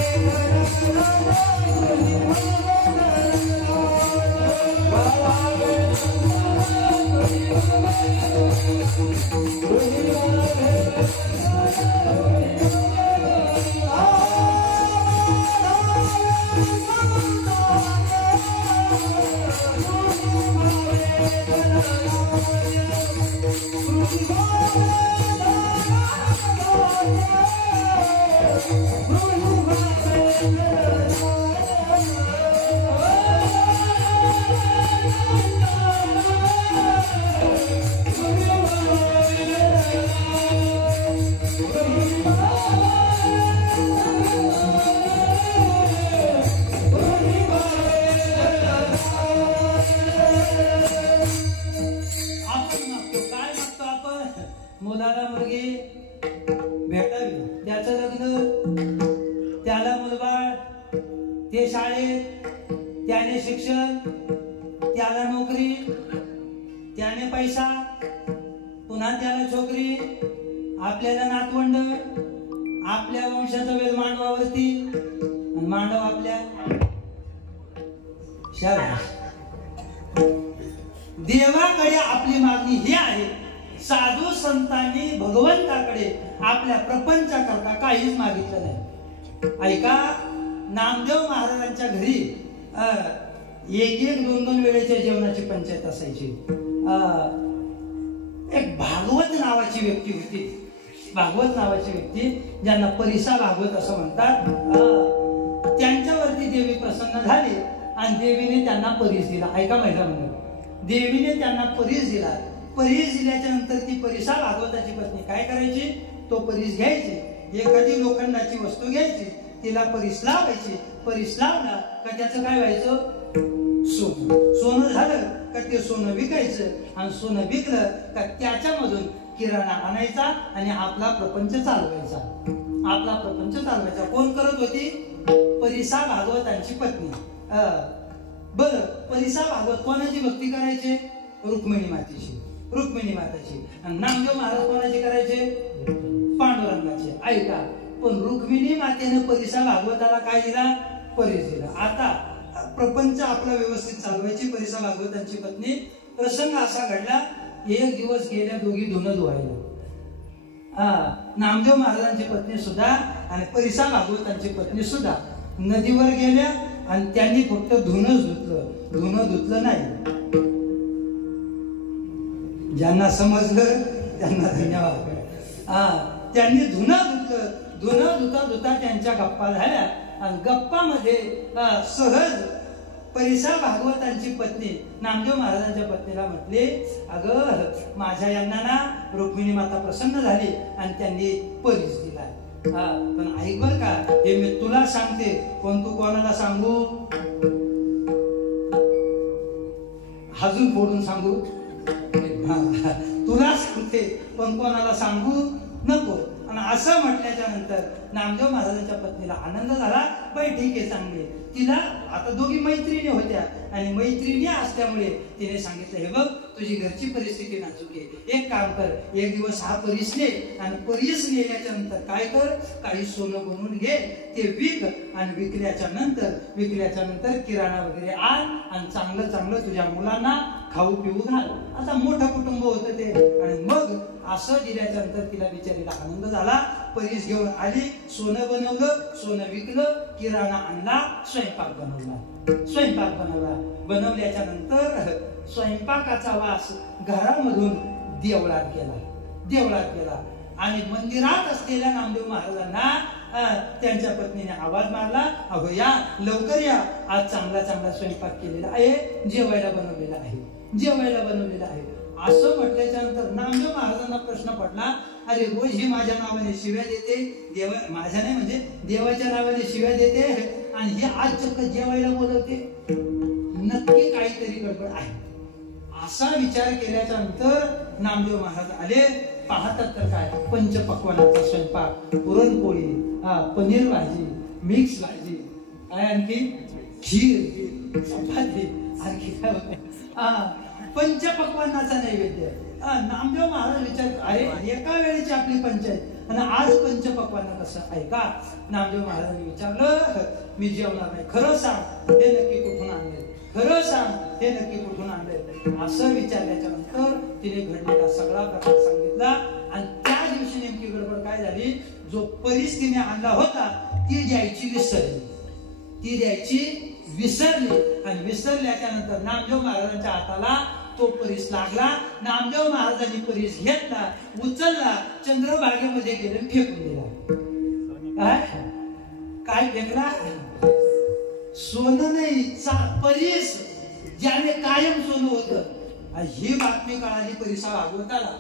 मुलाला मुलगी भेटावी, त्याचं लग्न, त्याला मुलबाळ, ते शाळेत, त्याने शिक्षण, त्याला नोकरी, त्याने पैसा, पुन्हा त्याला छोकरी, आपल्याला नातवंड, आपल्या वंशाचा वेल मांडवावरती, आणि मांडव आपल्या शाबास. देवाकडे आपली मागणी ही आहे, साधू संतांनी भगवंताकडे आपल्या प्रपंचाकरता काहीच मागितलं नाही. ऐका, नामदेव महाराजांच्या घरी एक एक दोन दोन वेळेच्या जेवणाची पंचायत असायची. एक भागवत नावाची व्यक्ती होती, भागवत नावाची व्यक्ती, ज्यांना परिसा भागवत असं म्हणतात. त्यांच्यावरती देवी प्रसन्न झाली आणि देवीने त्यांना परीस दिला. ऐका महिला म्हणून, देवीने त्यांना परीस दिला. परीस दिल्याच्या नंतर ती परिसा भागवताची पत्नी काय करायची, तो परीस घ्यायची, एखादी लोखंडाची वस्तू घ्यायची, तिला परीस लावायची, परीस लावला का त्याचं काय व्हायचं, सोनं. सोनं झालं का ते सोनं विकायचं, आणि सोनं विकलं का त्याच्यामधून किराणा आणायचा आणि आपला प्रपंच चालवायचा, आपला प्रपंच चालवायचा. कोण करत होती, परिसा भागवतांची पत्नी. बरं, परिसा भागवत कोणाची भक्ती करायचे, रुक्मिणी मातेची, रुक्मिणी माताची. आणि नामदेव महाराज कोणाची करायचे, पांडुरंगाचे. ऐका, पण रुक्मिणी मातेने परिसा भागवताला काय दिला, परीस दिला. आता प्रपंच आपला व्यवस्थित चालवायची परिसा भागवतांची पत्नी. प्रसंग असा घडला, एक दिवस गेल्या दोघी धुणं धुवायला. नामदेव महाराजांची पत्नी सुद्धा आणि परिसा भागवतांची पत्नी सुद्धा नदीवर गेल्या आणि त्यांनी फक्त धुणंच धुतलं, धुणं धुतलं नाही. ज्यांना समजलं त्यांना धन्यवाद. त्यांनी धुणं धुतलं, धुणं धुता धुता त्यांच्या गप्पा झाल्या आणि गप्पामध्ये सहज परिसा भागवतांची पत्नी नामदेव महाराजांच्या पत्नीला म्हटले, अगं माझ्या यांना ना रुक्मिणी माता प्रसन्न झाली आणि त्यांनी परीस दिला. पण ऐक बर का, हे मी तुला सांगते, पण तू कोणाला सांगू, अजून फोडून सांगू, तुला सांगते पण कोणाला सांगू नको. आणि असं म्हटल्याच्या नंतर नामदेव महाराजांच्या पत्नीला आनंद झाला. बाई ठीक आहे, चांगली. तिला आता दोघी मैत्रिणी होत्या आणि मैत्रिणी असल्यामुळे तिने सांगितलं, हे बघ तुझी घरची परिस्थिती नाजूक आहे, एक काम कर, एक दिवस हा परीस ने आणि परीस नेल्याच्या नंतर काय कर, काही सोनं बनवून घे, ते विक आणि विकल्याच्या नंतर किराणा वगैरे आण आणि चांगलं चांगलं तुझ्या मुलांना खाऊ पिऊ घाल. आता मोठं कुटुंब होतं ते. आणि मग असं दिल्याच्या नंतर तिला बिचारीला आनंद झाला. परीस घेऊन आली, सोनं बनवलं, सोनं विकलं, किराणा आणला, स्वयंपाक बनवला. बनवल्याच्या नंतर स्वयंपाकाचा वास घरामधून देवळात गेला आणि मंदिरात असलेल्या नामदेव महाराजांना त्यांच्या पत्नीने आवाज मारला, अहो या लवकर या, आज चांगला स्वयंपाक केलेला आहे, जेवायला बनवलेला आहे. असं म्हटल्याच्या नंतर नामदेव महाराजांना प्रश्न पडला, अरे रोज ही माझ्या नावाने शिव्या देते, माझ्या नाही म्हणजे देवाच्या नावाने शिव्या देते आणि हे आज चक्क जेवायला बोलवते, नक्की काहीतरी गडबड आहे. असा विचार केल्याच्या नंतर नामदेव महाराज आले. पाहतात तर काय, पंचपक्वानाचा स्वयंपाक, पुरणपोळी, पनीर भाजी, मिक्स भाजी, काय आणखी खीर, चपाती, आणखी काय होतं, पंचपक्वानाचा नैवेद्य. नामदेव महाराज विचार, अरे एका वेळेची आपली पंचायत आणि आज पंचपक्वान कसं. ऐका, नामदेव महाराजांनी विचारलं, मी जेवणार नाही, खरं सांग हे नक्की कुठून आणले, खरं सांग हे नक्की कुठून आणले. असं विचारल्याच्या नंतर तिने घडलेला सगळा प्रकार सांगितला. आणि त्या दिवशी नेमकी गडबड काय झाली, जो परीस तिने आणला होता ती द्यायची विसरली आणि विसरल्याच्या नंतर नामदेव महाराजांच्या हाताला तो परीस लागला. नामदेव महाराजांनी परीस घेतला, उचलला, चंद्रभागेमध्ये गेले, फेकून दिला. काय फेकला, सोनं नाही, परीस, ज्याने कायम सोनं होतं. ही बातमी कळाली परिसा भागवताला.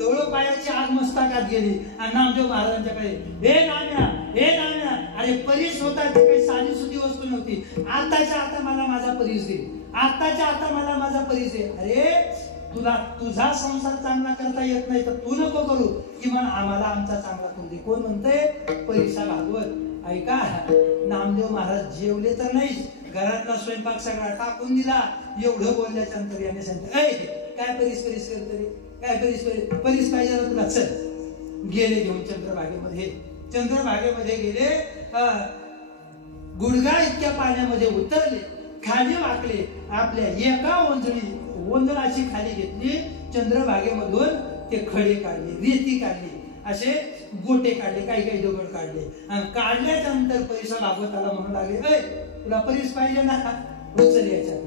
तळपायाची आग मस्तकात गेली आणि नामदेव महाराजांच्याकडे, हे नाम्या, अरे परीस होता, ते काही साधी सुधी वस्तू नव्हती, आताच्या आता मला माझा परीस दे, अरे तुला तुझा संसार चांगला करता येत नाही तर तू नको करू, किमान आम्हाला आमचा चांगला करू दे. कोण म्हणतंय? परीक्षा भागवत. ऐका, नामदेव महाराज जेवले तर नाही, घरातला स्वयंपाक सगळा टाकून दिला. एवढं बोलल्याच्या नंतर याने सांगितलं, ऐ काय परीस करतरी, काय परीस पाहिजे तुला, चल. गेले घेऊन चंद्रभागेमध्ये गेले. गुडघा इतक्या पाण्यामध्ये उतरले, खाली वाकले. आपल्या एका ओंजळाची खाली घेतली, चंद्रभागेमधून ते खडे काढले, रेती काढली, असे गोटे काढले, काही दगड काढले. आणि काढल्याच्या नंतर परीक्षा भागवताला म्हणू लागले, ऐ तुला परीस पाहिजे ना, उचल याच्यात.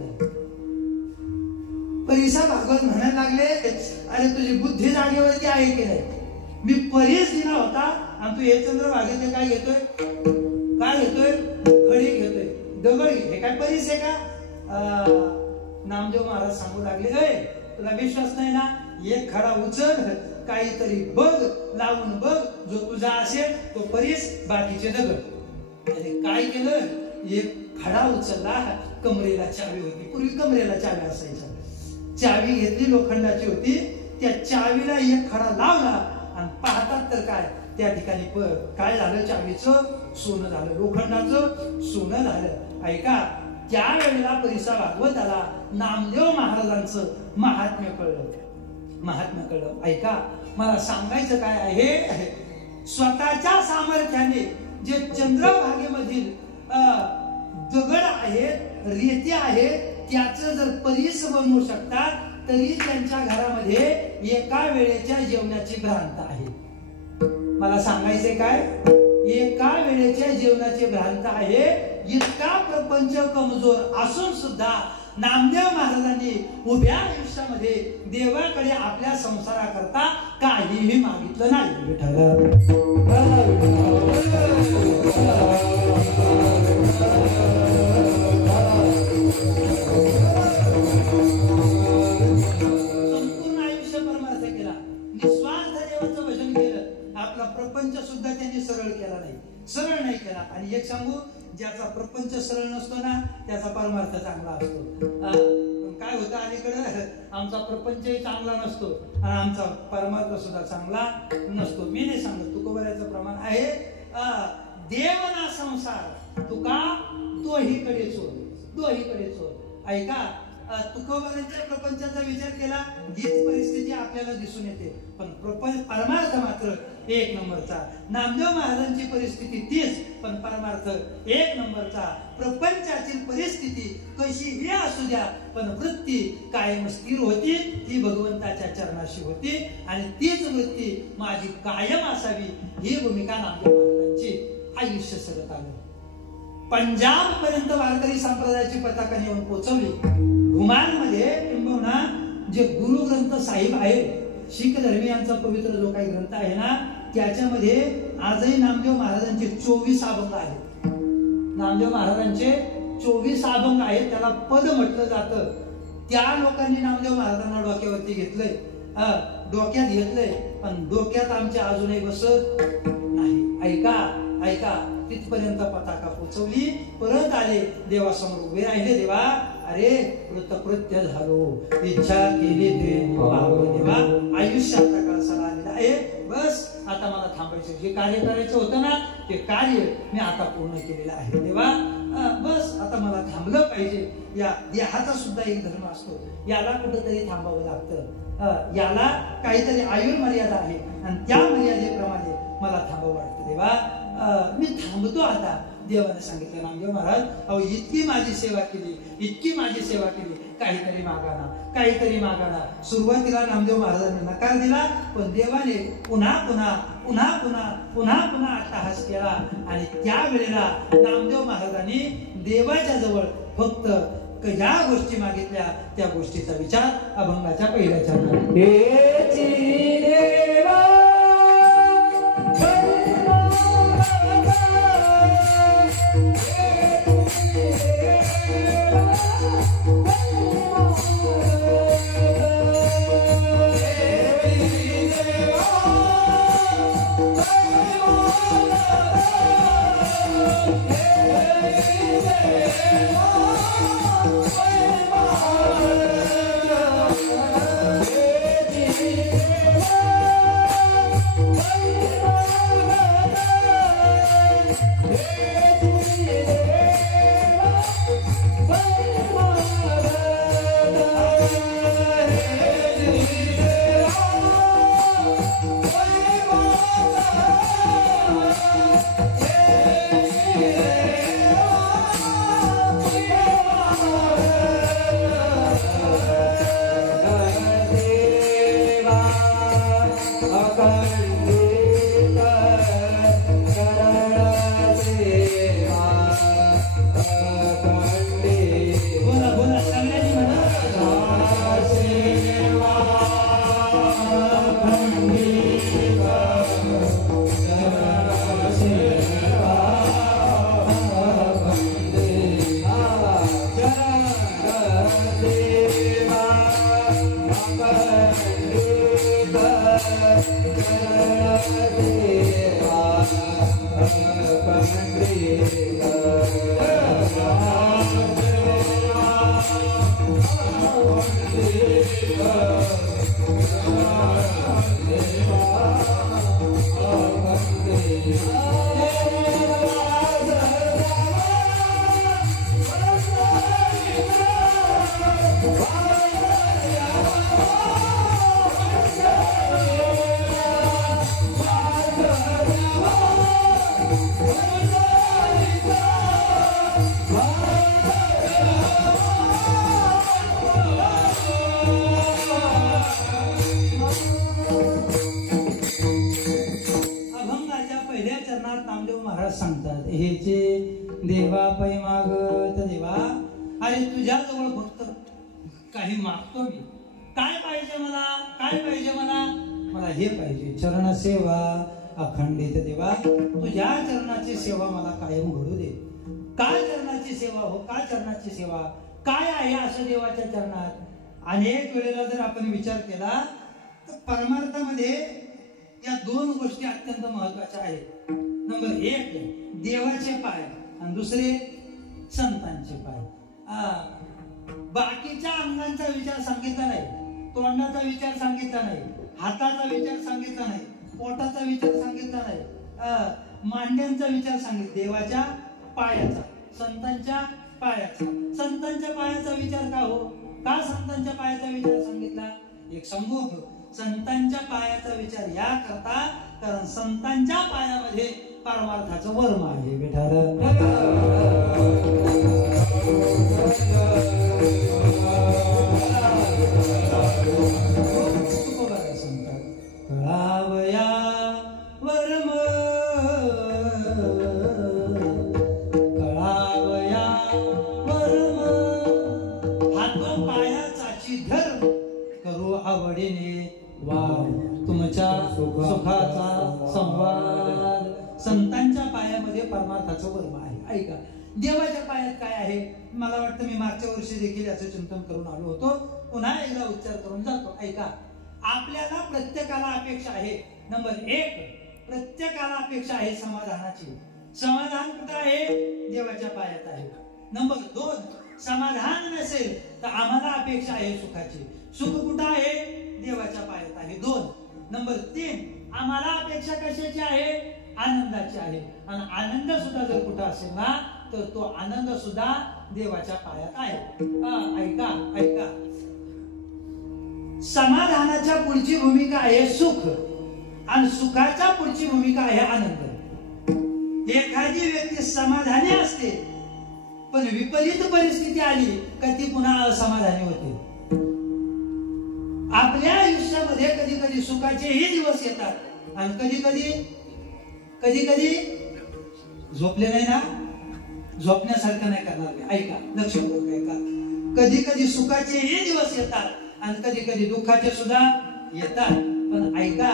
परीक्षा भागवत म्हणायला लागले, अरे तुझी बुद्धी जागेवरती आहे की नाही? मी परीस दिला होता आणि तू हे चंद्रभागेत काय घेतोय? खडी घेतोय, दगड. हे काय परीस आहे का? नामदेव महाराज सांगू लागले, तुला विश्वास नाही ना, एक खडा उचल, काहीतरी बघ, लावून बघ, जो तुझा असेल तो परीस, बाकीचे दगड. काय केलं? एक खडा उचलला, कमरेला चावी होती, पूर्वी कमरेला चावी असायच्या. चावी घेतली, लोखंडाची होती, त्या चावीला एक खडा लावला आणि पाहतात तर काय, त्या ठिकाणी काय झालं? चावीचं सोनं झालं, लोखंडाचं सोनं झालं. ऐका, त्यावेळेला परीक्षा भागवताला नामदेव महाराजांचं महात्म्य कळलं. ऐका, मला सांगायचं काय आहे, स्वतःच्या सामर्थ्याने जे चंद्रभागेमधील दगड आहेत, रेती आहेत, त्याचं जर परीस बनवू शकतात, तरी त्यांच्या घरामध्ये एका वेळेच्या जेवणाची भ्रांत आहे. मला सांगायचे काय, एका वेळेच्या जेवणाची भ्रांत आहे. इतका प्रपंच कमजोर असून सुद्धा नामदेव महाराजांनी उभ्या आयुष्यामध्ये देवाकडे आपल्या संसाराकरता काहीही मागितलं नाही. संपूर्ण आयुष्य परमार्थ केला, निस्वार्थ देवाचं भजन केलं. आपला प्रपंच सुद्धा त्यांनी सरळ केला नाही, सरळ नाही केला. आणि एक सांगू, ज्याचा प्रपंच सरळ नसतो ना, त्याचा परमार्थ चांगला असतो. काय होतं अलीकडे, आमचा प्रपंचही चांगला नसतो आणि आमचा परमार्थ सुद्धा चांगला नसतो. मी नाही सांगत, तुकोबऱ्याचं प्रमाण आहे, देवना संसार तुका दोहीकडे चोर. ऐका, तुकोबऱ्यांच्या प्रपंचाचा विचार केला, हीच परिस्थिती आपल्याला दिसून येते. पण परमार्थ मात्र एक नंबरचा. नामदेव महाराजांची परिस्थिती तीच, पण परमार्थ एक नंबरचा. प्रपंचातील परिस्थिती कशीही असू द्या, पण वृत्ती कायम स्थिर होती, ती भगवंताच्या चरणाशी होती. आणि तीच वृत्ती माझी कायम असावी, ही भूमिका नामदेव महाराजांची. आयुष्य सरत आलं. पंजाब पर्यंत वारकरी संप्रदायाची पताका नेऊन पोहोचवली. घुमानमध्ये किंबहुना जे गुरु ग्रंथ साहिब आहे, शीख धर्मीयांचा पवित्र जो काही ग्रंथ आहे ना, त्याच्यामध्ये आजही नामदेव महाराजांचे 24 अभंग आहेत. नामदेव महाराजांचे 24 अभंग आहेत. त्याला पद म्हटलं जातं. त्या लोकांनी नामदेव महाराजांना डोक्यावरती घेतलंय, डोक्यात घेतलंय, पण डोक्यात आमच्या अजूनही बसत नाही. ऐका, तिथपर्यंत पताका पोचवली. परत आले, देवासमोर उभे राहिले. देवा, अरे कृतकृत्य झालो, इच्छा केली ते देवा, आयुष्याचा काळसाला आलेला आहे. बस आता मला थांबायचं, जे कार्य करायचं होतं ना, ते कार्य मी आता पूर्ण केलेलं आहे. देवा, बस आता मला थांबलं पाहिजे. या देहाचा सुद्धा एक धर्म असतो, याला कुठंतरी थांबावं लागतं. याला काहीतरी आयुर्मर्यादा आहे आणि त्या मर्यादेप्रमाणे मला थांबावं वाटतं. देवा, मी थांबतो आता. देवाने सांगितलं, नामदेव महाराज, अहो इतकी माझी सेवा केली, काहीतरी मागाना. सुरुवातीला नामदेव महाराजांनी नकार दिला, पण देवाने पुन्हा अट्टहास केला. आणि त्यावेळेला नामदेव महाराजांनी देवाच्या जवळ फक्त ज्या गोष्टी मागितल्या त्या गोष्टीचा विचार अभंगाच्या पहिल्या चरणात. सांगतात हे जे देवा पै मागत देवा, अरे तुझ्याजवळ फक्त काही मागतो मी. काय पाहिजे मला, काय पाहिजे मला, मला हे पाहिजे चरण सेवा अखंडित देवा. तुझ्या चरणाची सेवा मला कायम घडू दे. काय चरणाची सेवा हो, काय चरणाची सेवा, काय आहे असं देवाच्या चरणात. अनेक वेळेला जर आपण विचार केला तर परमार्थामध्ये या दोन गोष्टी अत्यंत महत्वाच्या आहेत. नंबर एक देवाचे पाय आणि दुसरे संतांचे पाय. बाकीच्या अंगांचा विचार सांगितला नाही, तोंडाचा विचार सांगितला नाही, हाताचा विचार सांगितला नाही, पोटाचा विचार सांगितला नाही, मांड्यांचा विचार सांगितला. देवाच्या पायाचा, संतांच्या पायाचा. संतांच्या पायाचा विचार का हो, का संतांच्या पायाचा विचार सांगितला एक सांगू. संतांच्या पायाचा विचार या करता कारण संतांच्या पायामध्ये परमार्थाचं वर्म आहे. विठार कळावया वर्म, कळावया वर्म, हातो पायाचाची धर्म करू आवडीने वाव. तुमच्या सुखाचा संवाद. संतांच्या पायामध्ये परमार्थाचं वर्म आहे. ऐका, देवाच्या पायात काय आहे. मला वाटतं मी मागच्या वर्षी देखील याचं चिंतन करून आलो होतो, पुन्हा एकदा उच्चार करून जातो. ऐका, आपल्याला प्रत्येकाला अपेक्षा आहे. नंबर एक, प्रत्येकाला अपेक्षा आहे समाधानाची. समाधान कुठं आहे, देवाच्या पायात आहे. नंबर दोन, समाधान नसेल तर आम्हाला अपेक्षा आहे सुखाची. सुख कुठं आहे, देवाच्या पायात आहे. दोन. नंबर तीन, आम्हाला अपेक्षा कशाची आहे, आनंदाची आहे. आणि आनंद सुद्धा जर कुठं असेल ना तर तो आनंद सुद्धा देवाच्या पायात आहे. ऐका ऐका, समाधानाच्या पुढची भूमिका आहे सुख आणि सुखाच्या पुढची भूमिका आहे आनंद. एखादी व्यक्ती समाधानी असते पण विपरीत परिस्थिती आली का ती पुन्हा असमाधानी होते. आपल्या आयुष्यामध्ये कधी कधी सुखाचेही दिवस येतात आणि कधी कधी झोपले नाही ना, झोपण्यासारखं नाही करणार. ऐका, लक्ष करून ऐका. कधी कधी सुखाचेही दिवस येतात आणि कधी कधी दुःखाचे सुद्धा येतात. पण ऐका,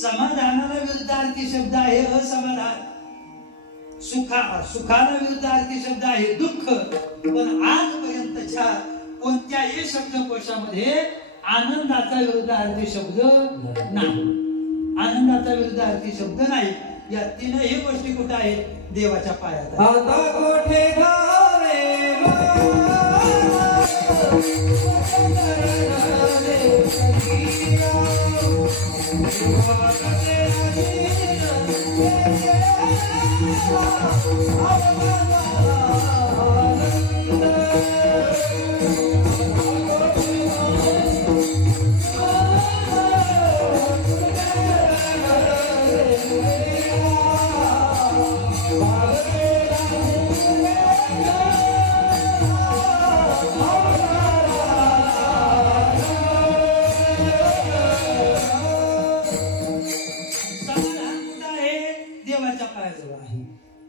समाधानाला विरुद्धार्थी शब्द आहे असमाधान. सुखाला विरुद्धार्थी शब्द आहे दुःख. पण आजपर्यंतच्या कोणत्याही शब्दकोशामध्ये आनंदाचा विरुद्धार्थी शब्द नाही. आनंदाचा विरुद्धार्थी शब्द नाही. या तीनही गोष्टी कुठे आहेत, देवाच्या पायात. आता कोठे घावे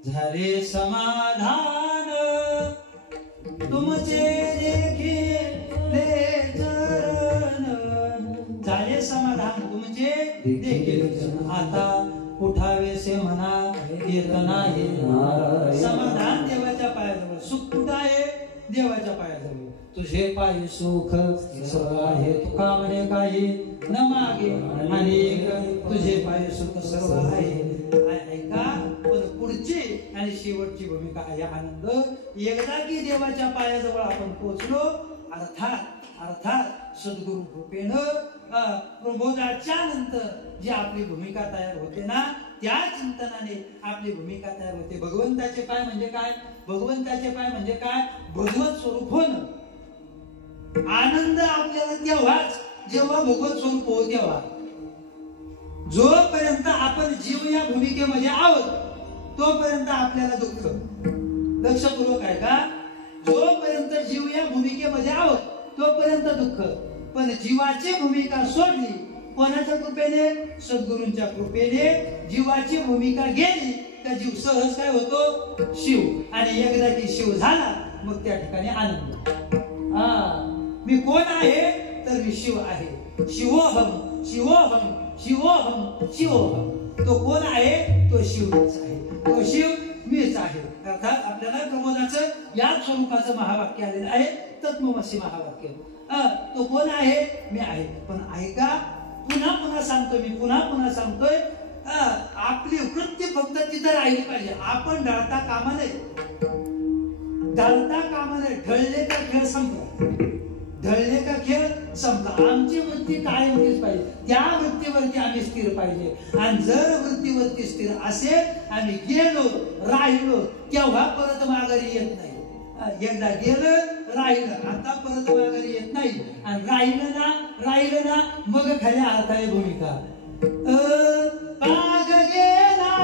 झाले समाधान तुमचे देखील चरण. झाले समाधान तुमचे देखील चरण. आता उठावेसे म्हणा येत नाही. समाधान देवाच्या पायाजवळ. सुख कुठं आहे, देवाच्या पायाजवळ. तुझे पायी सुख आहे तुका म्हणे काही न मागे अनेक तुझे पाय सुख सर्व आहे. ऐका पण पुढची आणि शेवटची भूमिका आहे आनंद. एकदा की देवाच्या पायाजवळ आपण पोहोचलो, अर्थात सद्गुरु कृपेनं प्रबोधाच्या नंतर जी आपली भूमिका तयार होते ना, त्या चिंतनाने आपली भूमिका तयार होते. भगवंताचे पाय म्हणजे काय? भगवंताचे पाय म्हणजे काय? भगवत स्वरूप होणं. आनंद आपल्याला तेव्हाच जेव्हा भगवत स्वरूप हो तेव्हा. जोपर्यंत आपण जीव या भूमिकेमध्ये आहोत तोपर्यंत आपल्याला दुःख. लक्षपूर्वक आहे का? जोपर्यंत जीव या भूमिकेमध्ये आहोत तोपर्यंत दुःख. पण जीवाची भूमिका सोडली, कोणाच्या कृपेने? सद्गुरूंच्या कृपेने. जीवाची भूमिका गेली का जीव सहज काय होतो? शिव. आणि एकदा की शिव झाला मग त्या ठिकाणी आनंद. मी कोण आहे? तर मी शिव आहे. शिवोहम शिवोहम शिवोहम शिवोहम. तो कोण आहे? तो शिवच आहे. तो शिव मीच आहे. अर्थात आपल्याला प्रबोधाचं याच स्वरूपाचं महावाक्य आलेलं आहे, तत्त्वमसी महावाक्य. तो कोण आहे? मी आहे. पण ऐका, पुन्हा पुन्हा सांगतोय मी, पुन्हा सांगतोय, आपली वृत्ती फक्त तिथं राहिली पाहिजे. आपण ढळता कामा नये. ढळता कामा नये. ढळले का खेळ संपला. ढळले का खेळ संपला. आमची वृत्ती कायमच पाहिजे. त्या वृत्तीवरती आम्ही स्थिर पाहिजे. आणि जर वृत्तीवरती स्थिर असेल, आम्ही गेलो राहिलो तेव्हा परत माघारी येत नाही. एकदा गेलं राहिलं, आता परत माघारी येत नाही. आणि राहिलं ना मग खऱ्या अर्थाने भूमिका. बाग गेला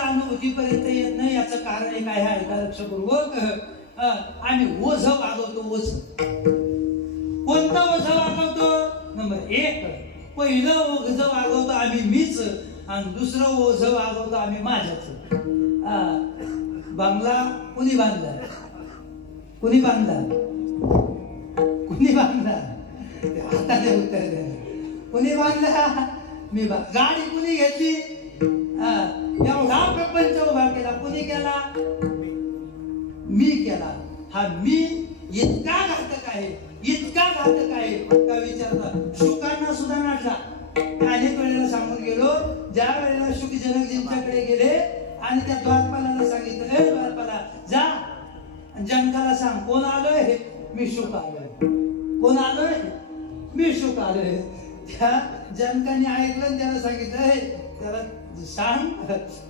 अनुभूतीपर्यंत येत नाही. याचं कारण एक आहे, ऐका लक्षपूर्वक. आम्ही ओझ वागवतो. ओझ कोणता ओझ वागवतो? नंबर 1, पहिलं ओझ वागवतो आम्ही मीच, आणि दुसरं ओझ वागवतो आम्ही माझ्याच. बंगला कुणी बांधला? कुणी बांधला? कुणी बांधला? आता ते उत्तर द्या. कुणी बांधला? मी. गाडी कुणी घेतली? एवढा प्रपंच उभा केला कुणी केला? मी केला. हा मी इतका घातक आहे, इतका घातक आहे का विचारता शुकांना सुद्धा नाटला. अनेक वेळेला सांगून गेलो. ज्या वेळेला शुक जनकजींच्याकडे गेले आणि त्या द्वारपालाला सांगितलं, द्वारपाला जा जनकाला सांग कोण आलोय? मी शुक आलोय. कोण आलोय? मी शुक आलोय. त्या जनकाने ऐकलं, त्याला सांगितलं, त्याला सांग.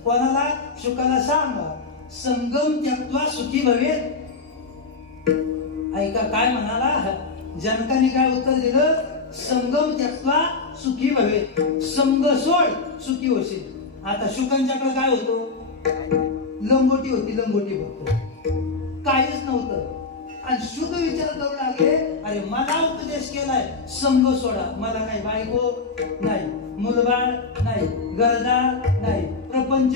कोणाला? शुकाला सांग, संगम त्यक्त्वा सुखी भवेत. ऐका काय म्हणाला जनकाने, काय उत्तर दिलं? संगम त्यक्त्वा सुखी भवेत. संग सोड सुखी होशील. आता शुकांच्याकडे काय होतं? लंगोटी होती. लंगोटी बघतो, काहीच नव्हतं. आणि शुक विचार करू लागले, अरे मला उपदेश केलाय संग सोडा. मला काही बायको नाही, मुलबाळ नाही, घरदार नाही, प्रपंच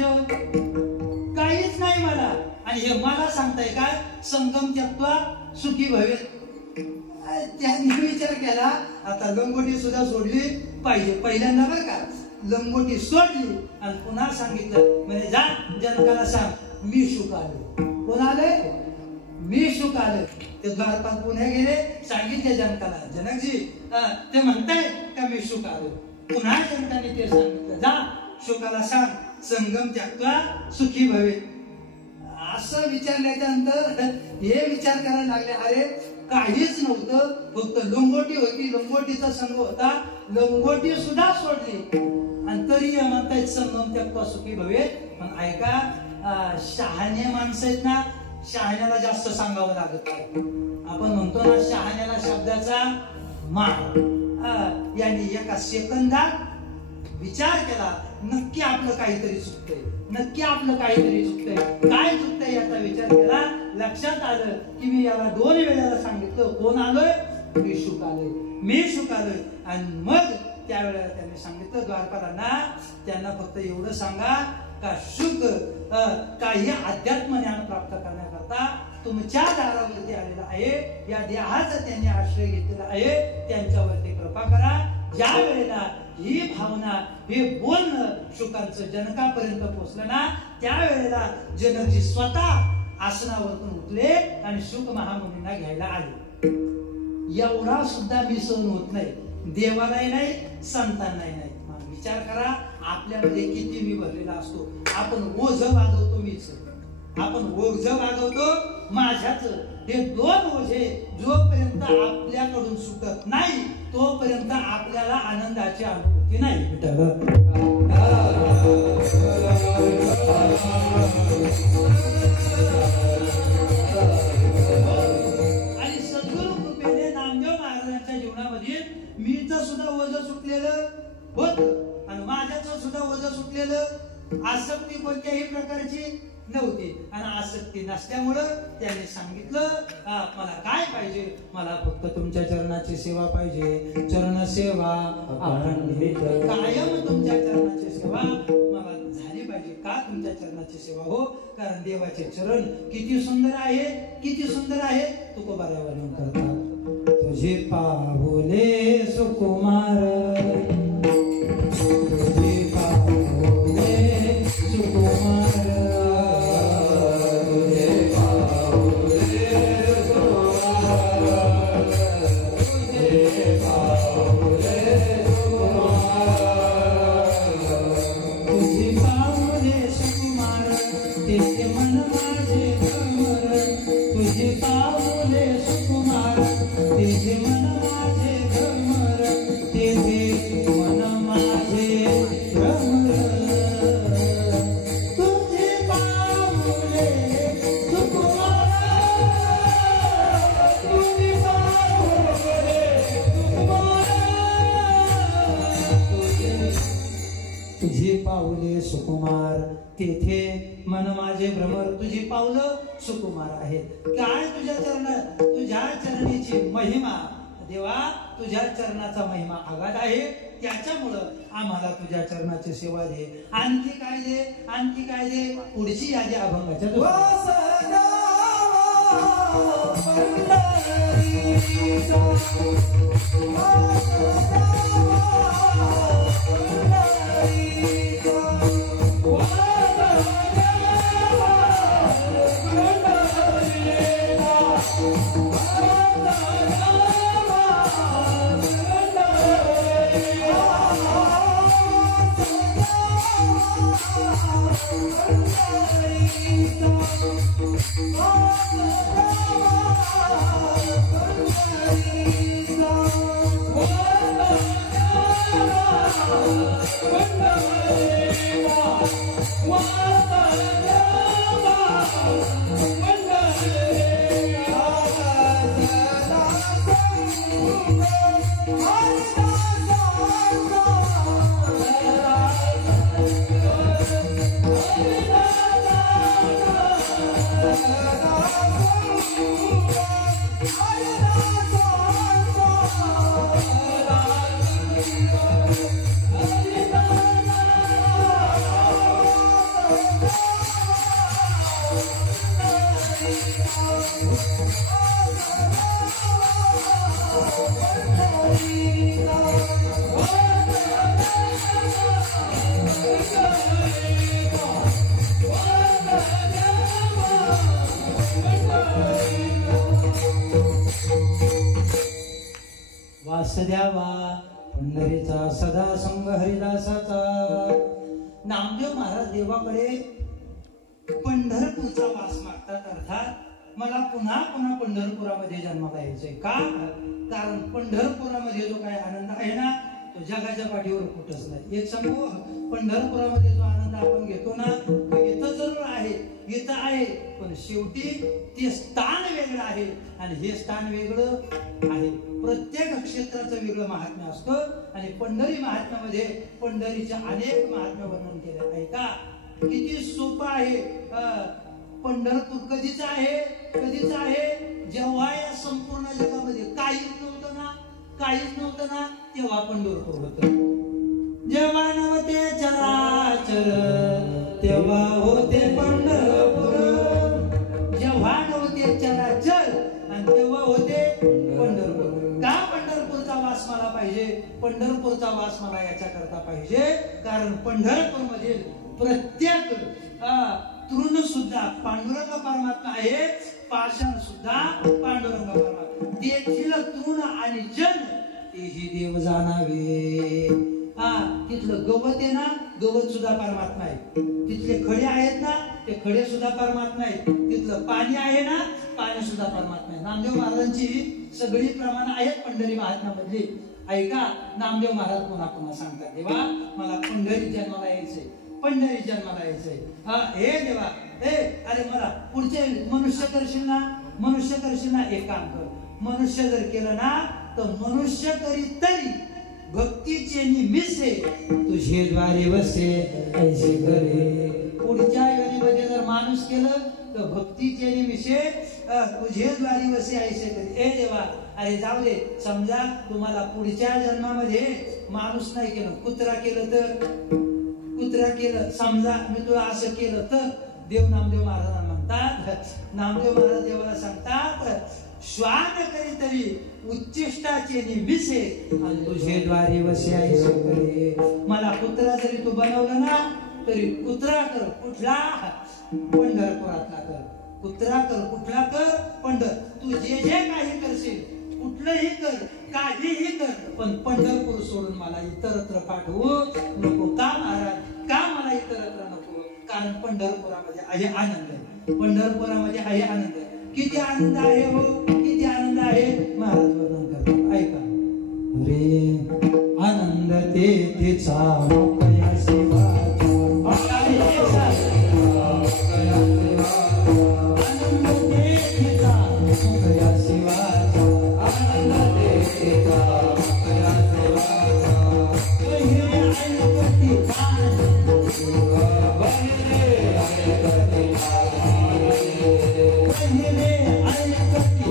काहीच नाही मला, आणि हे मला सांगताय काय? संगम त्यक्त्वा सुखी भवेत. त्यांनी विचार केला, आता लंगोटी सुद्धा सोडली पाहिजे. पहिल्यांदा बरं का लंगोटी सोडली आणि पुन्हा सांगितलं, म्हणजे जा जनकाला सांग मी शुक आलो. कोण आले? मी शुक आलो. ते द्वारपाल पुणे गेले, सांगितले जनकाला, जनकजी ते म्हणताय का मी शुक आलो. पुन्हा जनकाने ते सांगितलं, जा शुकाला सांग संगम त्यागता सुखी भवे. असं विचारल्याच्या नंतर हे विचार करायला लागले, अरे काहीच नव्हतं, फक्त लंगोटी होती, लंगोटीचा संघ होता, लंगोटी सुद्धा सोडली आणि तरी म्हणतायत संगम त्यागता सुखी भवे. पण ऐका, शहाणे माणसं आहेत ना, शहाण्याला जास्त सांगावं लागत नाही. आपण म्हणतो ना, शहाण्याला शब्दाचा मार. यांनी एका सेकंदात विचार केला, नक्की आपलं काहीतरी चुकतंय, नक्की आपलं काहीतरी चुकतंय, काय चुकतंय याचा विचार केला. लक्षात आलं की मी याला 2 वेळेला सांगितलं, कोण आलोय, मी शुक आलोय, मी शुक आलोय. आणि मग त्यावेळेला त्यांनी सांगितलं द्वारपालांना, त्यांना फक्त एवढं सांगा का शुक काही अध्यात्म ज्ञान प्राप्त करण्याकरता तुमच्या दारावरती आलेला आहे, या देहाचा त्यांनी आश्रय घेतलेला आहे, त्यांच्यावरती कृपा करा. ज्या वेळेला ही भावना, हे बोलणं शुकांचं जनकापर्यंत पोहोचलं ना, त्यावेळेला जनकजी स्वतः आसनावरून उठले आणि शुक महामुनींना घ्यायला आले. एवढा सुद्धा मी सहन होत नाही, देवालाही नाही, संतांनाही नाही. विचार करा, आपल्यामध्ये किती मी भरलेला असतो. आपण ओझ वागवतो, मीच आपण ओझ वागवतो माझ्याच. हे 2 ओझे जोपर्यंत आपल्याकडून सुटत नाही, तोपर्यंत आपल्याला आनंदाची अनुभूती नाही. आणि सद्गुरु कृपेने नामदेव महाराजांच्या जीवनामध्ये मीच सुद्धा ओझ सुटलेलं होत आणि माझ्याच सुद्धा ओझ सुटलेलं. आसक्ती कोणत्याही प्रकारची नव्हती आणि आसक्ती नसल्यामुळं त्यांनी सांगितलं, मला काय पाहिजे, मला फक्त तुमच्या चरणाची सेवा पाहिजे. चरण सेवा कायम तुमच्या चरणाची सेवा मला झाली पाहिजे. का तुमच्या चरणाची सेवा हो, कारण देवाचे चरण किती सुंदर आहे, किती सुंदर आहे. तुकोबारावर करतात, तुझे पाहुले सुकुमार, तुझे पाहुले सुकुमार, सुकुमार, तेथे मन माझे भ्रमर. तुझी पावलं सुकुमार आहेत. काय तुझ्या चरणात, तुझ्या चरणीची महिमा देवा, तुझ्या चरणाचा महिमा आगाध आहे. त्याच्यामुळं आम्हाला तुझ्या चरणाची सेवा दे. आणखी काय दे, आणखी काय दे. पुढची यादी अभंगाच्या वासुदेवा पंढरीचा सदा संग हरिदासाचा. नामदेव महाराज देवाकडे पंढरपूरचा वास मागतात. अर्थात मला पुन्हा पुन्हा पंढरपुरामध्ये जन्माला यायचंय. का? कारण पंढरपुरामध्ये जो काय आनंद आहे ना तो जगाच्या पाठीवर कुठंच नाही. एक सांगू, पंढरपुरामध्ये जो आनंद आपण घेतो ना तो इथं जरूर आहे, इथं आहे, पण शेवटी ते स्थान वेगळं आहे आणि हे स्थान वेगळं आहे. प्रत्येक क्षेत्राचं वेगळं महात्म्य असतं आणि पंढरी महात्म्यामध्ये पंढरीच्या अनेक महात्म्य वर्णन केले आहे. का? किती सोपं आहे. पंढरपूर कधीच आहे, कधीच आहे जेव्हा या संपूर्ण जगामध्ये काहीच नव्हतं ना तेव्हा पंढरपूर होतं. जेव्हा नव्हते चराचर तेव्हा होते पंढरपूर. जेव्हा नव्हते चराचर आणि तेव्हा होते पंढरपूर. का पंढरपूरचा वास मला पाहिजे? पंढरपूरचा वास मला याच्याकरता पाहिजे कारण पंढरपूर मधील प्रत्येक तृण सुद्धा पांडुरंग परमात्मा आहे, पाषाण सुद्धा पांडुरंग परमात्मा. तेथील तृण आणि जन तेही देव जाणावे. तिथलं गवत आहे ना, गवत सुद्धा परमात्मा आहे. तिथले खडे आहेत ना, ते खडे सुद्धा परमात्मा आहेत. तिथलं पाणी आहे ना, पाणी सुद्धा परमात्मा आहे. नामदेव महाराजांची सगळी प्रमाण आहेत पंढरी महात्म्यामधली. ऐका, नामदेव महाराज पुन्हा पुन्हा सांगतात, देवा मला पंढरी जन्माला यायचंय, पंढरी जन्माला यायचंय. हे देवा, अरे मला पुढचे मनुष्य करशील ना, एक काम कर. मनुष्य जर केलं ना तर मनुष्य करी तरी भक्तीचे निमिसे तुझे द्वारे वसे ऐसे करे. पुढच्या योनीमध्ये जर माणूस केलं तर भक्तीचे निमिषे तुझे द्वारे वसे ऐसे करे. ए देवा, अरे जाऊ दे, समजा तुम्हाला पुढच्या जन्मामध्ये माणूस नाही केलं, कुत्रा केलं, समजा मी तुला असं केलं तर देव नामदेव महाराजांना म्हणतात, नामदेव महाराज देवाला सांगतात, श्वान करी तरी उच्चिष्टाचे निमिषे आणि तुझे द्वारे वसे ऐसे करे. मला कुत्रा जरी तू बनवलं ना तरी कुत्रा कर, कुठला? पंढरपुरातला कर. कुत्रा कर, कुठला कर? पंढर. तू जे काही करशील, कुठलंही कर, काहीही कर, पण पंढरपूर सोडून मला इतरत्र पाठवू नको. का महाराज? का मला इतरत्र नको? कारण पंढरपुरामध्ये आहे आनंद. पंढरपुरामध्ये आहे आनंद. किती आनंद आहे हो, किती आनंद आहे. महाराज वर्णन करतात, ऐका. रे आनंद तेथेचा मोकळ्या शिवाचा. आनंद तेथेचा मोकळ्या शिवाचा. आनंद तेथेचा मोकळ्या शिवाचा. पहिले ऐकती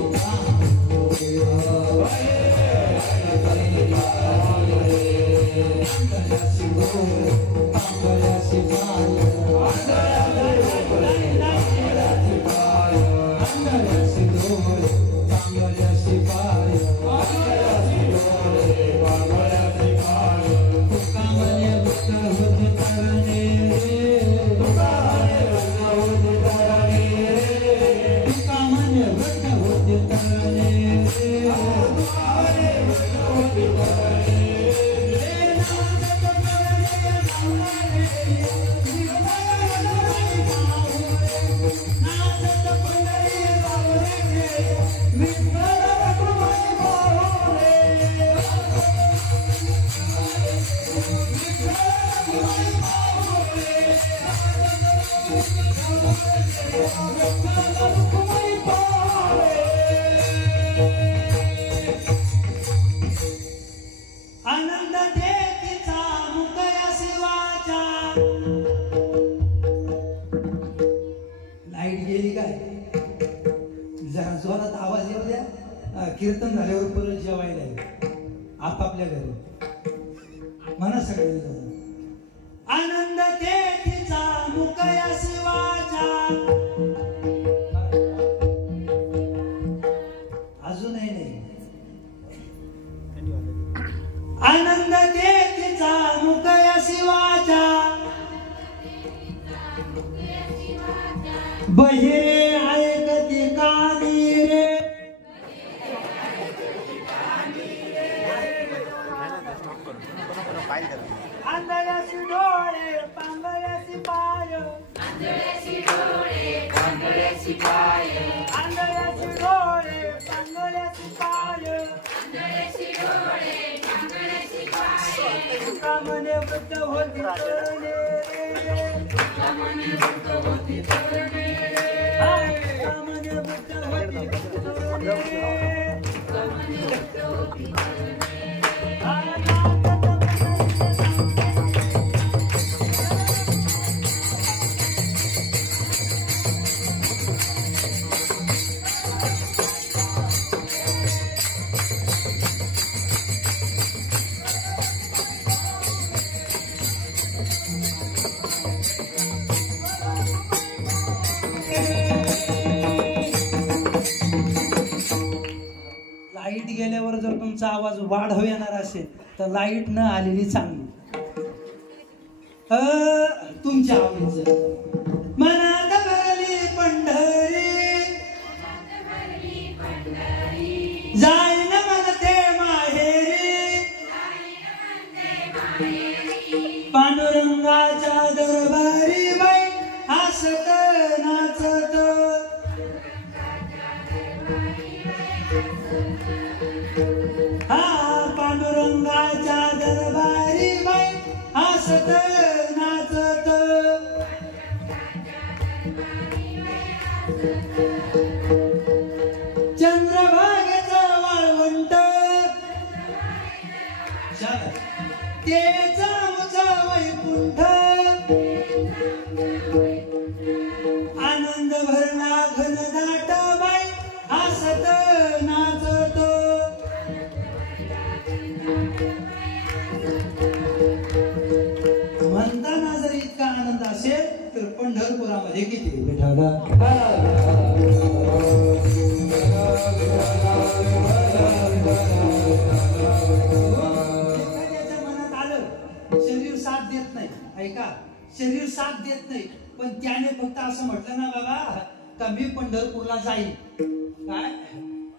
आनंद देतीचा मुकया शिवाचा. लाईट गेली काय? जरा जोरात आवाज येऊ द्या. कीर्तन झाल्यावर परत जेवायला आपापल्या घरी म्हणा सगळे. आनंद देतीचा मुकया शिवाचा. अजूनही नाही. आनंद देतीचा मुकया शिवाचा. बहिरे ऐकती कानी रे. आंधळ्याची डोळे पांगळ्याची पाय आंधळ्याची डोळे पांगळ्याची पाय आंधळ्याची डोळे पांगळ्याची पाय आंधळ्याची डोळे पांगळ्याची पाय कामने वृद्ध होती तरुणे कामने वृद्ध होती तरुणे कामने वृद्ध होती तरुणे कामने वृद्ध होती तरुणे लाईट गेल्यावर जर तुमचा आवाज वाढव येणार असेल तर लाईट न आलेली चांगली तुमच्या आवडीचं मनात भरली पंढरी जाईन म्हणते माहेरी पांडुरंगाच्या दरबारी बाई हसत नाचत पांडुरंगाच्या दरबारी बाई हसत नाचत चंद्रभागेचं वाळवंट तेचा मुचा वैकुंठ आनंद भरला घनदाट बाई हसत नाचत म्हणताना जर इतका आनंद असेल तर पंढरपुरामध्ये किती विठाला एखाद्याच्या मनात आलं शरीर साथ देत नाही ऐका शरीर साथ देत नाही पण त्याने फक्त असं म्हटलं ना बाबा का मी पंढरपूरला जाईल काय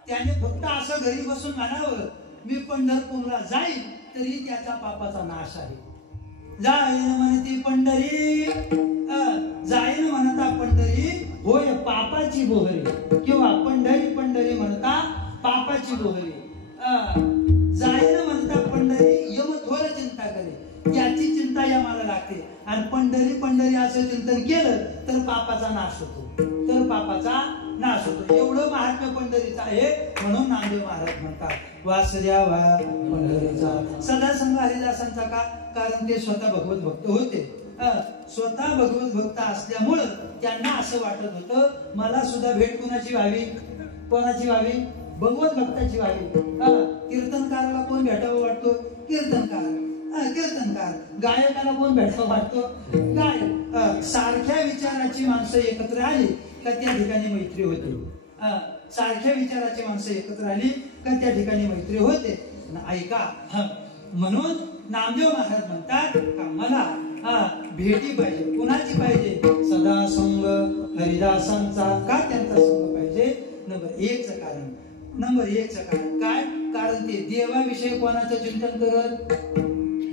त्याने फक्त असं घरी बसून म्हणावं मी पंढरपूरला जाईल तरी त्याचा पापाचा नाश आहे जाईन म्हणती पंढरी जाईन म्हणता पंढरी होय पापाची बोहरी किंवा पंढरी पंढरी म्हणता पापाची बोहरी जाईन म्हणता पंढरी यम थोर चिंता करे याची चिंता या मला लागते आणि पंढरी पंढरी असं चिंतन केलं तर पापाचा नाश होतो नाश होतो एवढं महात्म्य पंढरीचं आहे म्हणून नामदेव महाराज म्हणतात वासुदेवा पंढरीचा सदा संग हरिदासांचा का कारण ते स्वतः भगवत भक्त होते स्वतः भगवत भक्त असल्यामुळं त्यांना असं वाटत होतं मला सुद्धा भेट कोणाची व्हावी भगवत भक्ताची व्हावी कीर्तनकाराला कोण भेटावं वाटतो कीर्तनकार गायकाला कोण भेटावं वाटतो गायक सारख्या विचाराची माणसं एकत्र आली का त्या ठिकाणी मैत्री होते सारख्या विचाराची माणसं एकत्र आली का त्या ठिकाणी मैत्री होते ऐका म्हणून नामदेव महाराज म्हणतात का मला भेटी पाहिजे कुणाची पाहिजे सदा संग हरिदासांचा का त्यांचा संग पाहिजे नंबर एकचं कारण काय कारण ते देवाविषयी कोणाचं चिंतन करत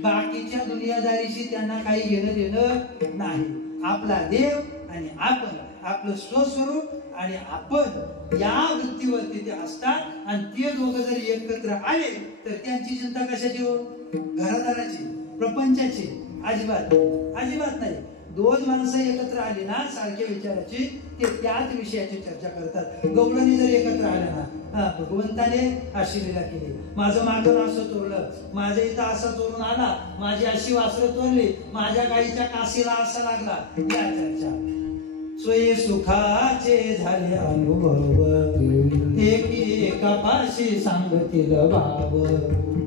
बाकीच्या दुनियादारीशी त्यांना काही घेणं देणं नाही आपला देव आणि आपण आपलं स्वस्वरूप आणि आपण या वृत्तीवरती ते असतात आणि ते दोघं जर एकत्र आले तर त्यांची चिंता कशाची हो घरादाराची प्रपंचाची अजिबात नाही दोन माणसं एकत्र आली ना सारख्या विचाराची ते त्याच विषयाची चर्चा करतात गवळणी जर एकत्र आल्या ना भगवंताने अशी लीला केली माझं मागं असं चोरलं माझ्या इथं असं चोरून आला माझी अशी वासरं चोरली माझ्या गाईच्या काशीला असा लागला या चर्चा स्वय सुखाचे झाले अनुभव एका पाशी सांगतील भाव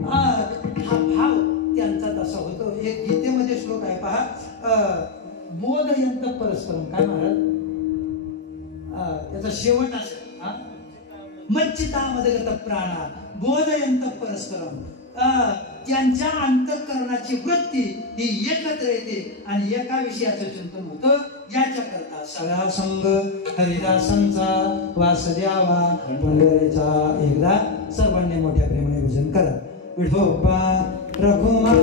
हा भाव त्यांचा तसा होतो एक गीतेमध्ये श्लोक आहे पहा बोधयंत परस्परम काय महाराज त्याचा शेवट असेल मच्चितामध्ये प्राणा बोधयंत परस्परम त्यांच्या अंतःकरणाची वृत्ती ही एकत्र येते आणि एका विषयाचं चिंतन होतं याच्या करता सगळा संघ हरिदासांचा वासुदेवा पंढरीचा एकदा सर्वांनी मोठ्या प्रेमाने भजन करा विठोबा रघुमा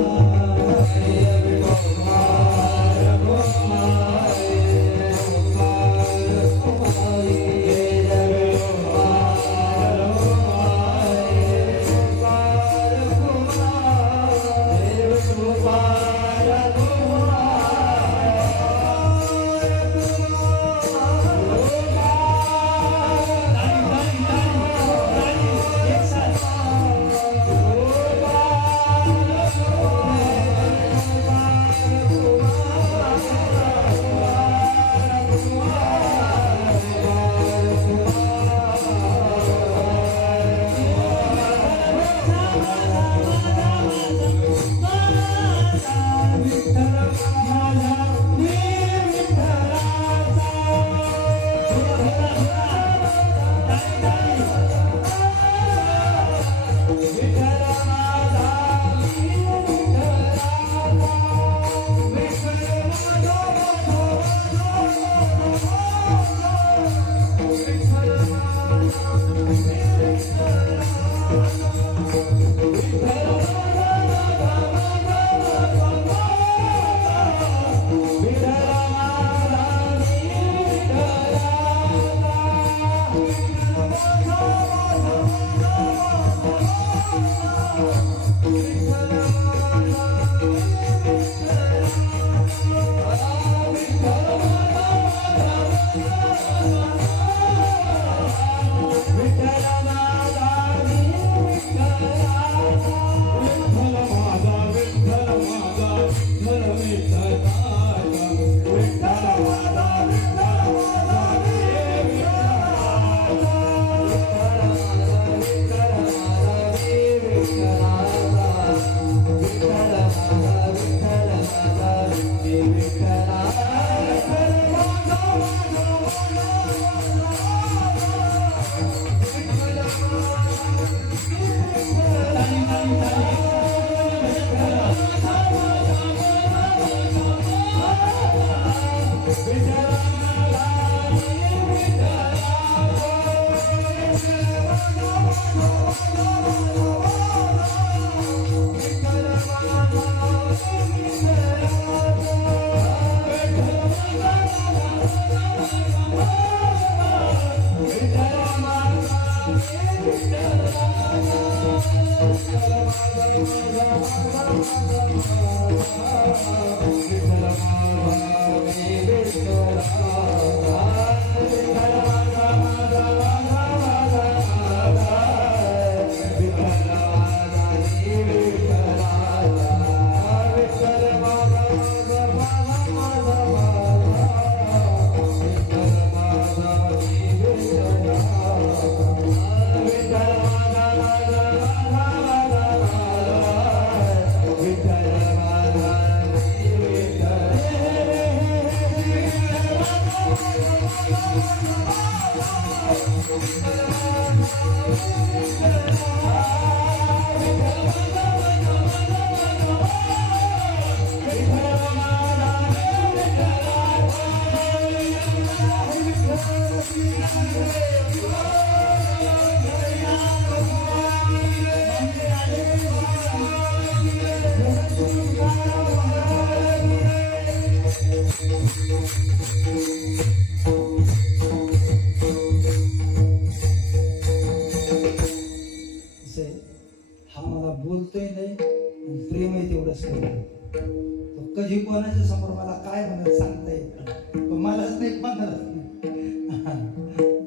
कोणाच्या समोर मला काय म्हणत सांगता येत मलाच नाही म्हणालाच नाही.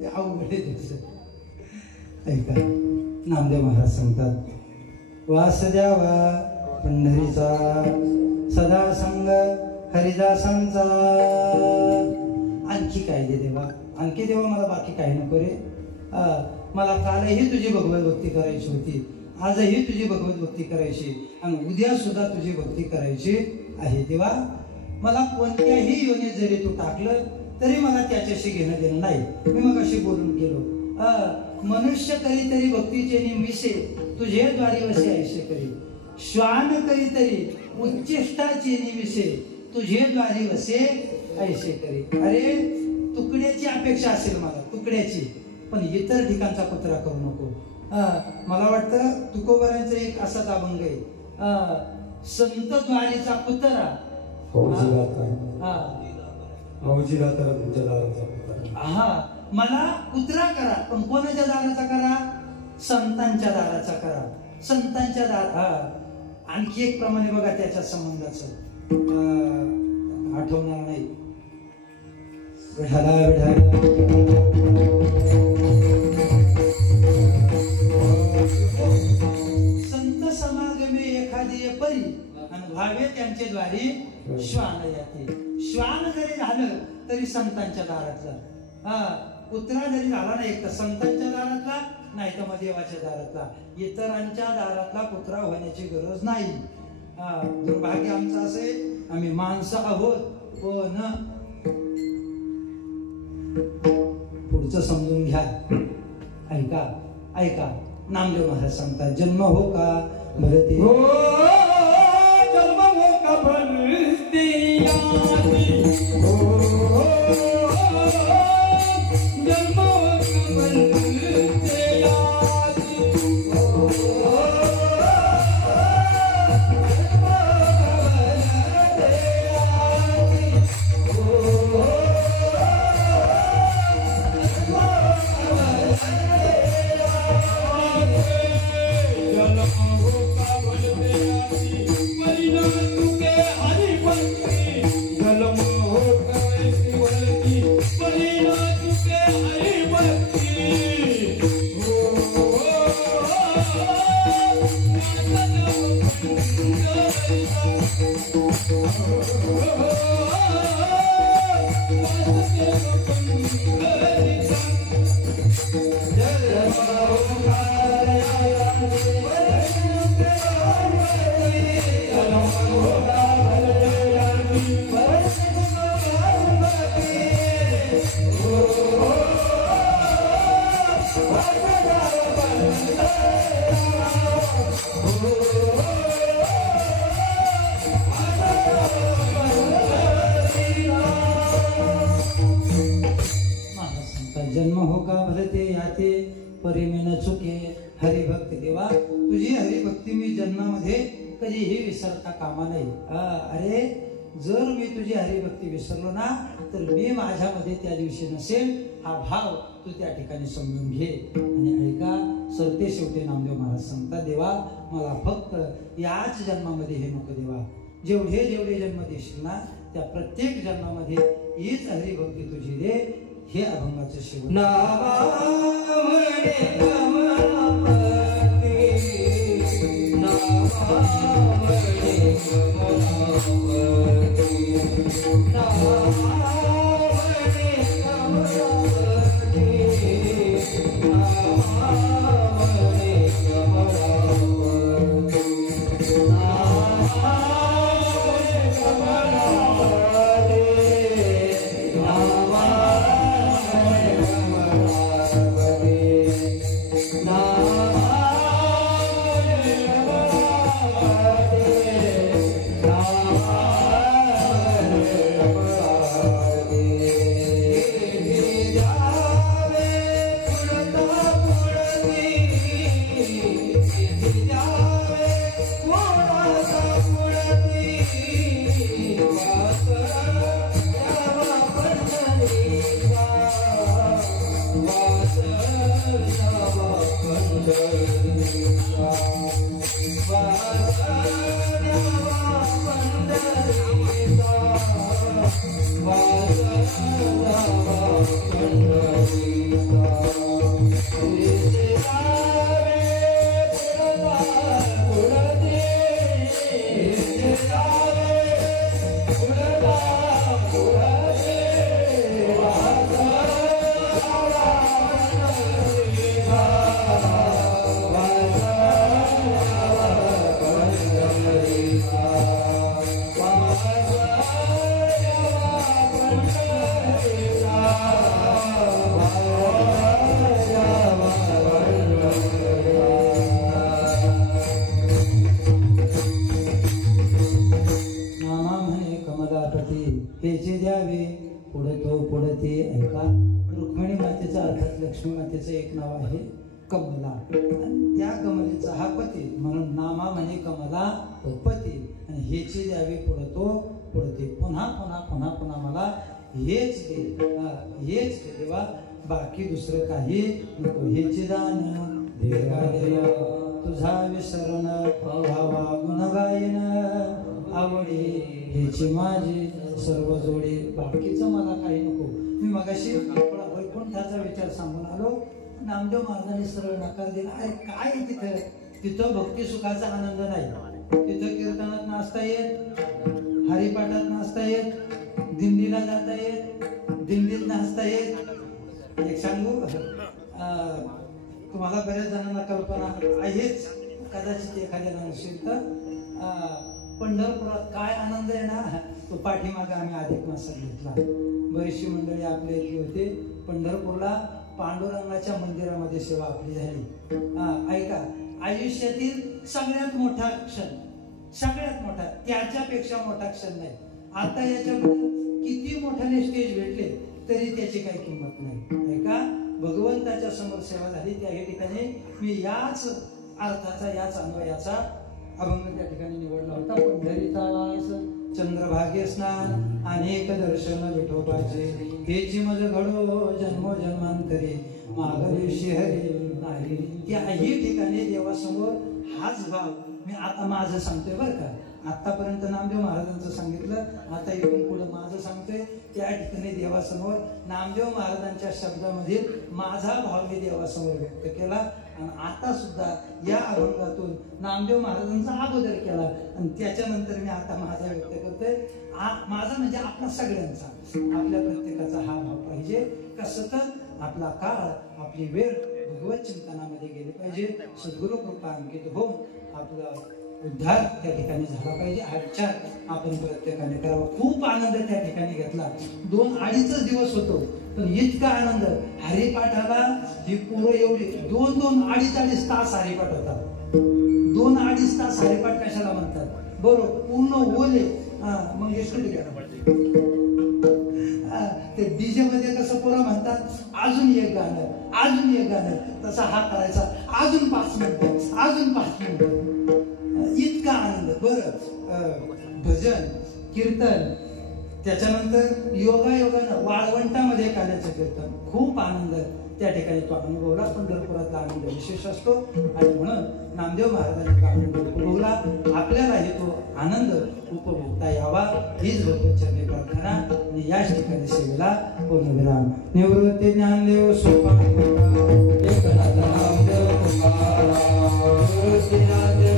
ते अवघड आहे त्याचं. ऐका नामदेव महाराज सांगतात वास द्यावा पंढरीचा सदा संग हरिदासांचा. आणखी काय दे देवा, आणखी देवा मला बाकी काही नको रे. मला कालही तुझी भगवत भक्ती करायची होती, आजही तुझी भगवत भक्ती करायची आणि उद्या सुद्धा तुझी भक्ती करायची आहे देवा. मला कोणत्याही योनीत जरी तू टाकलं तरी मला त्याच्याशी घेणं देणं नाही. मी मग अशी बोलून गेलो मनुष्य करी तरी भक्तीचे निमिषे तुझे द्वारी वसे ऐसे करी. श्वान करी तरी उच्चिष्टाची निमिषे तुझे द्वारी वसे ऐसे करी. अरे तुकड्याची अपेक्षा असेल मला, तुकड्याची, पण इतर ठिकाणचा कुत्रा करू नको. मला वाटतं तुकोबरांचा एक असाच अभंग आहे, संत द्वारीचा कुत्रा हा मला कुत्रा करा, पण कोणाच्या दाराचा करा? संतांच्या दाराचा करा. संतांच्या दार. आणखी एक प्रमाणे बघा त्याच्या संबंधाचं आठवणार नाही. विठाला संत समागमे एखादी परी आणि व्हावे त्यांचे द्वारी श्वान याते. श्वान जरी झालं तरी संतांच्या दारातला, कुत्रा जरी झाला नाही तर संतांच्या दारातला, नाही तर मग देवाच्या दारातला. इतरांच्या दारातला कुत्रा होण्याची गरज नाही. दुर्भाग्य आमचं असे, आम्ही माणसं आहोत पण पुढचं समजून घ्या. ऐका ऐका नामदेव महाराज सांगतात जन्म हो का भरती हो जन्म हो का भरती हो जन्म हो का भरती जन्म हो का भरते याते परिमेन चुके हरिभक्ती. देवा तुझी हरिभक्ती मी जन्मामध्ये कधीही विसरता कामा नाही. अरे जर मी तुझी हरिभक्ती विसरलो ना तर मी माझ्यामध्ये त्या दिवशी नसेल. हा भाव तू त्या ठिकाणी समजून घे. आणि ऐका सरते शेवटी नामदेव महाराज सांगता देवा मला फक्त याच जन्मामध्ये हे नको देवा, जेवढे जेवढे जन्म देशील ना त्या प्रत्येक जन्मामध्ये हीच हरिभक्ती तुझी दे. हे अभंगाचं शेवट. Bye. लक्ष्मी मातेचं एक नाव आहे कमला आणि त्या कमलेचा हा पती म्हणून नामा म्हणे कमला पती आणि हेची द्यावी पुढतो पुढते पुन्हा पुन्हा पुन्हा पुन्हा मला हेच दे हेच दे देवा बाकी दुसरं काही नको हेची दान देवा देवा तुझा विसरण भावा गुण गायन आवडी हेची माझी सर्व जोडी बाकीचं मला काही नको मी मगाशी वैकुंठाचा विचार सांगून आलो नामदेव महाराजांनी सरळ नकार दिला अरे काय तिथं तिथं भक्ती सुखाचा आनंद नाही तिथं कीर्तनात नाचता येत हरिपाठात नाचता येत दिंडीला जाता येत दिंडीत नाचता येत एक सांगू तुम्हाला बऱ्याच जणांना कल्पना आहेच कदाचित एखाद्याला नसेल तर पंढरपुरात काय आनंद आहे ना तो पाठीमागे आम्ही अधिक मासात घेतला बरीचशी मंडळी आपल्या इथली होती पंढरपूरला पांडुरंगाच्या मंदिरामध्ये सेवा आपली झाली ऐका आयुष्यातील सगळ्यात मोठा क्षण सगळ्यात मोठा त्याच्यापेक्षा मोठा क्षण नाही आता याच्यामध्ये किती मोठ्याने स्टेज भेटले तरी त्याची काही किंमत नाही ऐका भगवंताच्या समोर सेवा झाली त्या ठिकाणी मी याच अर्थाचा याच अन्वयाचा अभंग त्या ठिकाणी निवडला होता पंढरीचा चंद्रभागे स्नान अनेक दर्शन विठोबाचे हेची मज घडो जन्मो जन्मांतरी मागदिवशी हरी नाही त्याही ठिकाणी देवासमोर हाच भाव मी आता माझं सांगतोय बरं का आतापर्यंत नामदेव महाराजांचं सांगितलं आता इथून पुढे माझं सांगतोय त्या ठिकाणी देवासमोर नामदेव महाराजांच्या शब्दामधील माझा भाव मी देवासमोर व्यक्त केला आणि आता सुद्धा या अभंगातून नामदेव महाराजांचा अगोदर केला आणि त्याच्यानंतर मी आता माझा व्यक्त करतोय माझा म्हणजे आपला सगळ्यांचा आपल्या प्रत्येकाचा हा भाव पाहिजे कसं तर आपला काळ आपली वेळ भगवत चिंतनामध्ये गेली पाहिजे सद्गुरु कृपा अंकित होऊन आपलं उद्धार त्या ठिकाणी झाला पाहिजे हा विचार आपण प्रत्येकाने करावा खूप आनंद त्या ठिकाणी घेतला 2-2.5 दिवस होतो पण इतका आनंद हरिपाठाला ही पोरं एवढी 2-2-2.5 तास हरिपाठ होता 2-2.5 तास हरिपाठ कशाला म्हणतात बरोबर पूर्ण ओले मग ते डीजे मध्ये कसं पोरं म्हणतात अजून एक गाणं तसा हा करायचा अजून 5 मिनिटं अजून 5 मिनिटं इतका आनंद बरं भजन कीर्तन त्याच्यानंतर योगानं वाळवंटामध्ये काल्याचं कीर्तन खूप आनंद त्या ठिकाणी तो अनुभवला पंढरपुरातला आनंद विशेष असतो आणि म्हणून नामदेव महाराजांनी आनंद उपभोगला आपल्यालाही तो आनंद उपभोगता यावा हीच भगवतचरणी प्रार्थना आणि याच ठिकाणी सेवेला पूर्णविराम निवृत्ती ज्ञानदेव सोपान एकनाथ नामदेव निवृत्ती ज्ञानदेव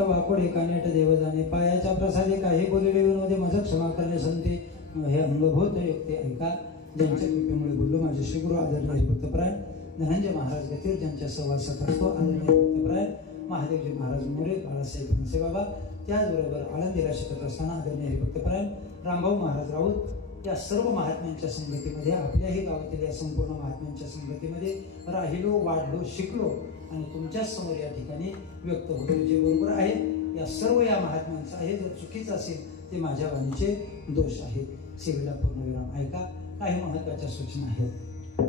वाकोडे कानेट देवजाने पायाच्या प्रसादे काही बोलले विनोदे माझं क्षमा करणे संते हे अंगभूत युक्ती ऐका ज्यांच्या कृपेमुळे बोललो माझे श्रीगुरु आदरणीय भक्तप्राय धनंजय महाराज गतीर ज्यांच्या सहवासात असतो आदरणीय भक्तप्राय महादेवजी महाराज मोरे बाळासाहेब फणसे बाबा त्याचबरोबर आळंदीला शिकत असताना आदरणीय भक्तप्राय रामभाऊ महाराज राऊत या सर्व महात्म्यांच्या संगतीमध्ये आपल्याही गावातील या संपूर्ण महात्म्यांच्या संगतीमध्ये राहिलो वाढलो शिकलो आणि तुमच्या समोर या ठिकाणी व्यक्त होतो जे बरोबर आहे या सर्व या महात्म्यांचं आहे जर चुकीचं असेल ते माझ्या वाणीचे दोष आहेत सेवेला पूर्णविराम ऐका काही महत्वाच्या सूचना आहेत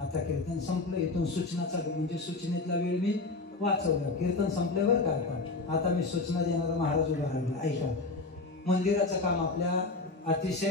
आता कीर्तन संपलं इथून सूचना चालू म्हणजे सूचनेतला वेळ मी वाचवला कीर्तन संपल्यावर काय आता मी सूचना देणारा महाराज उभा राहिला ऐका मंदिराचं काम आपल्या अतिशय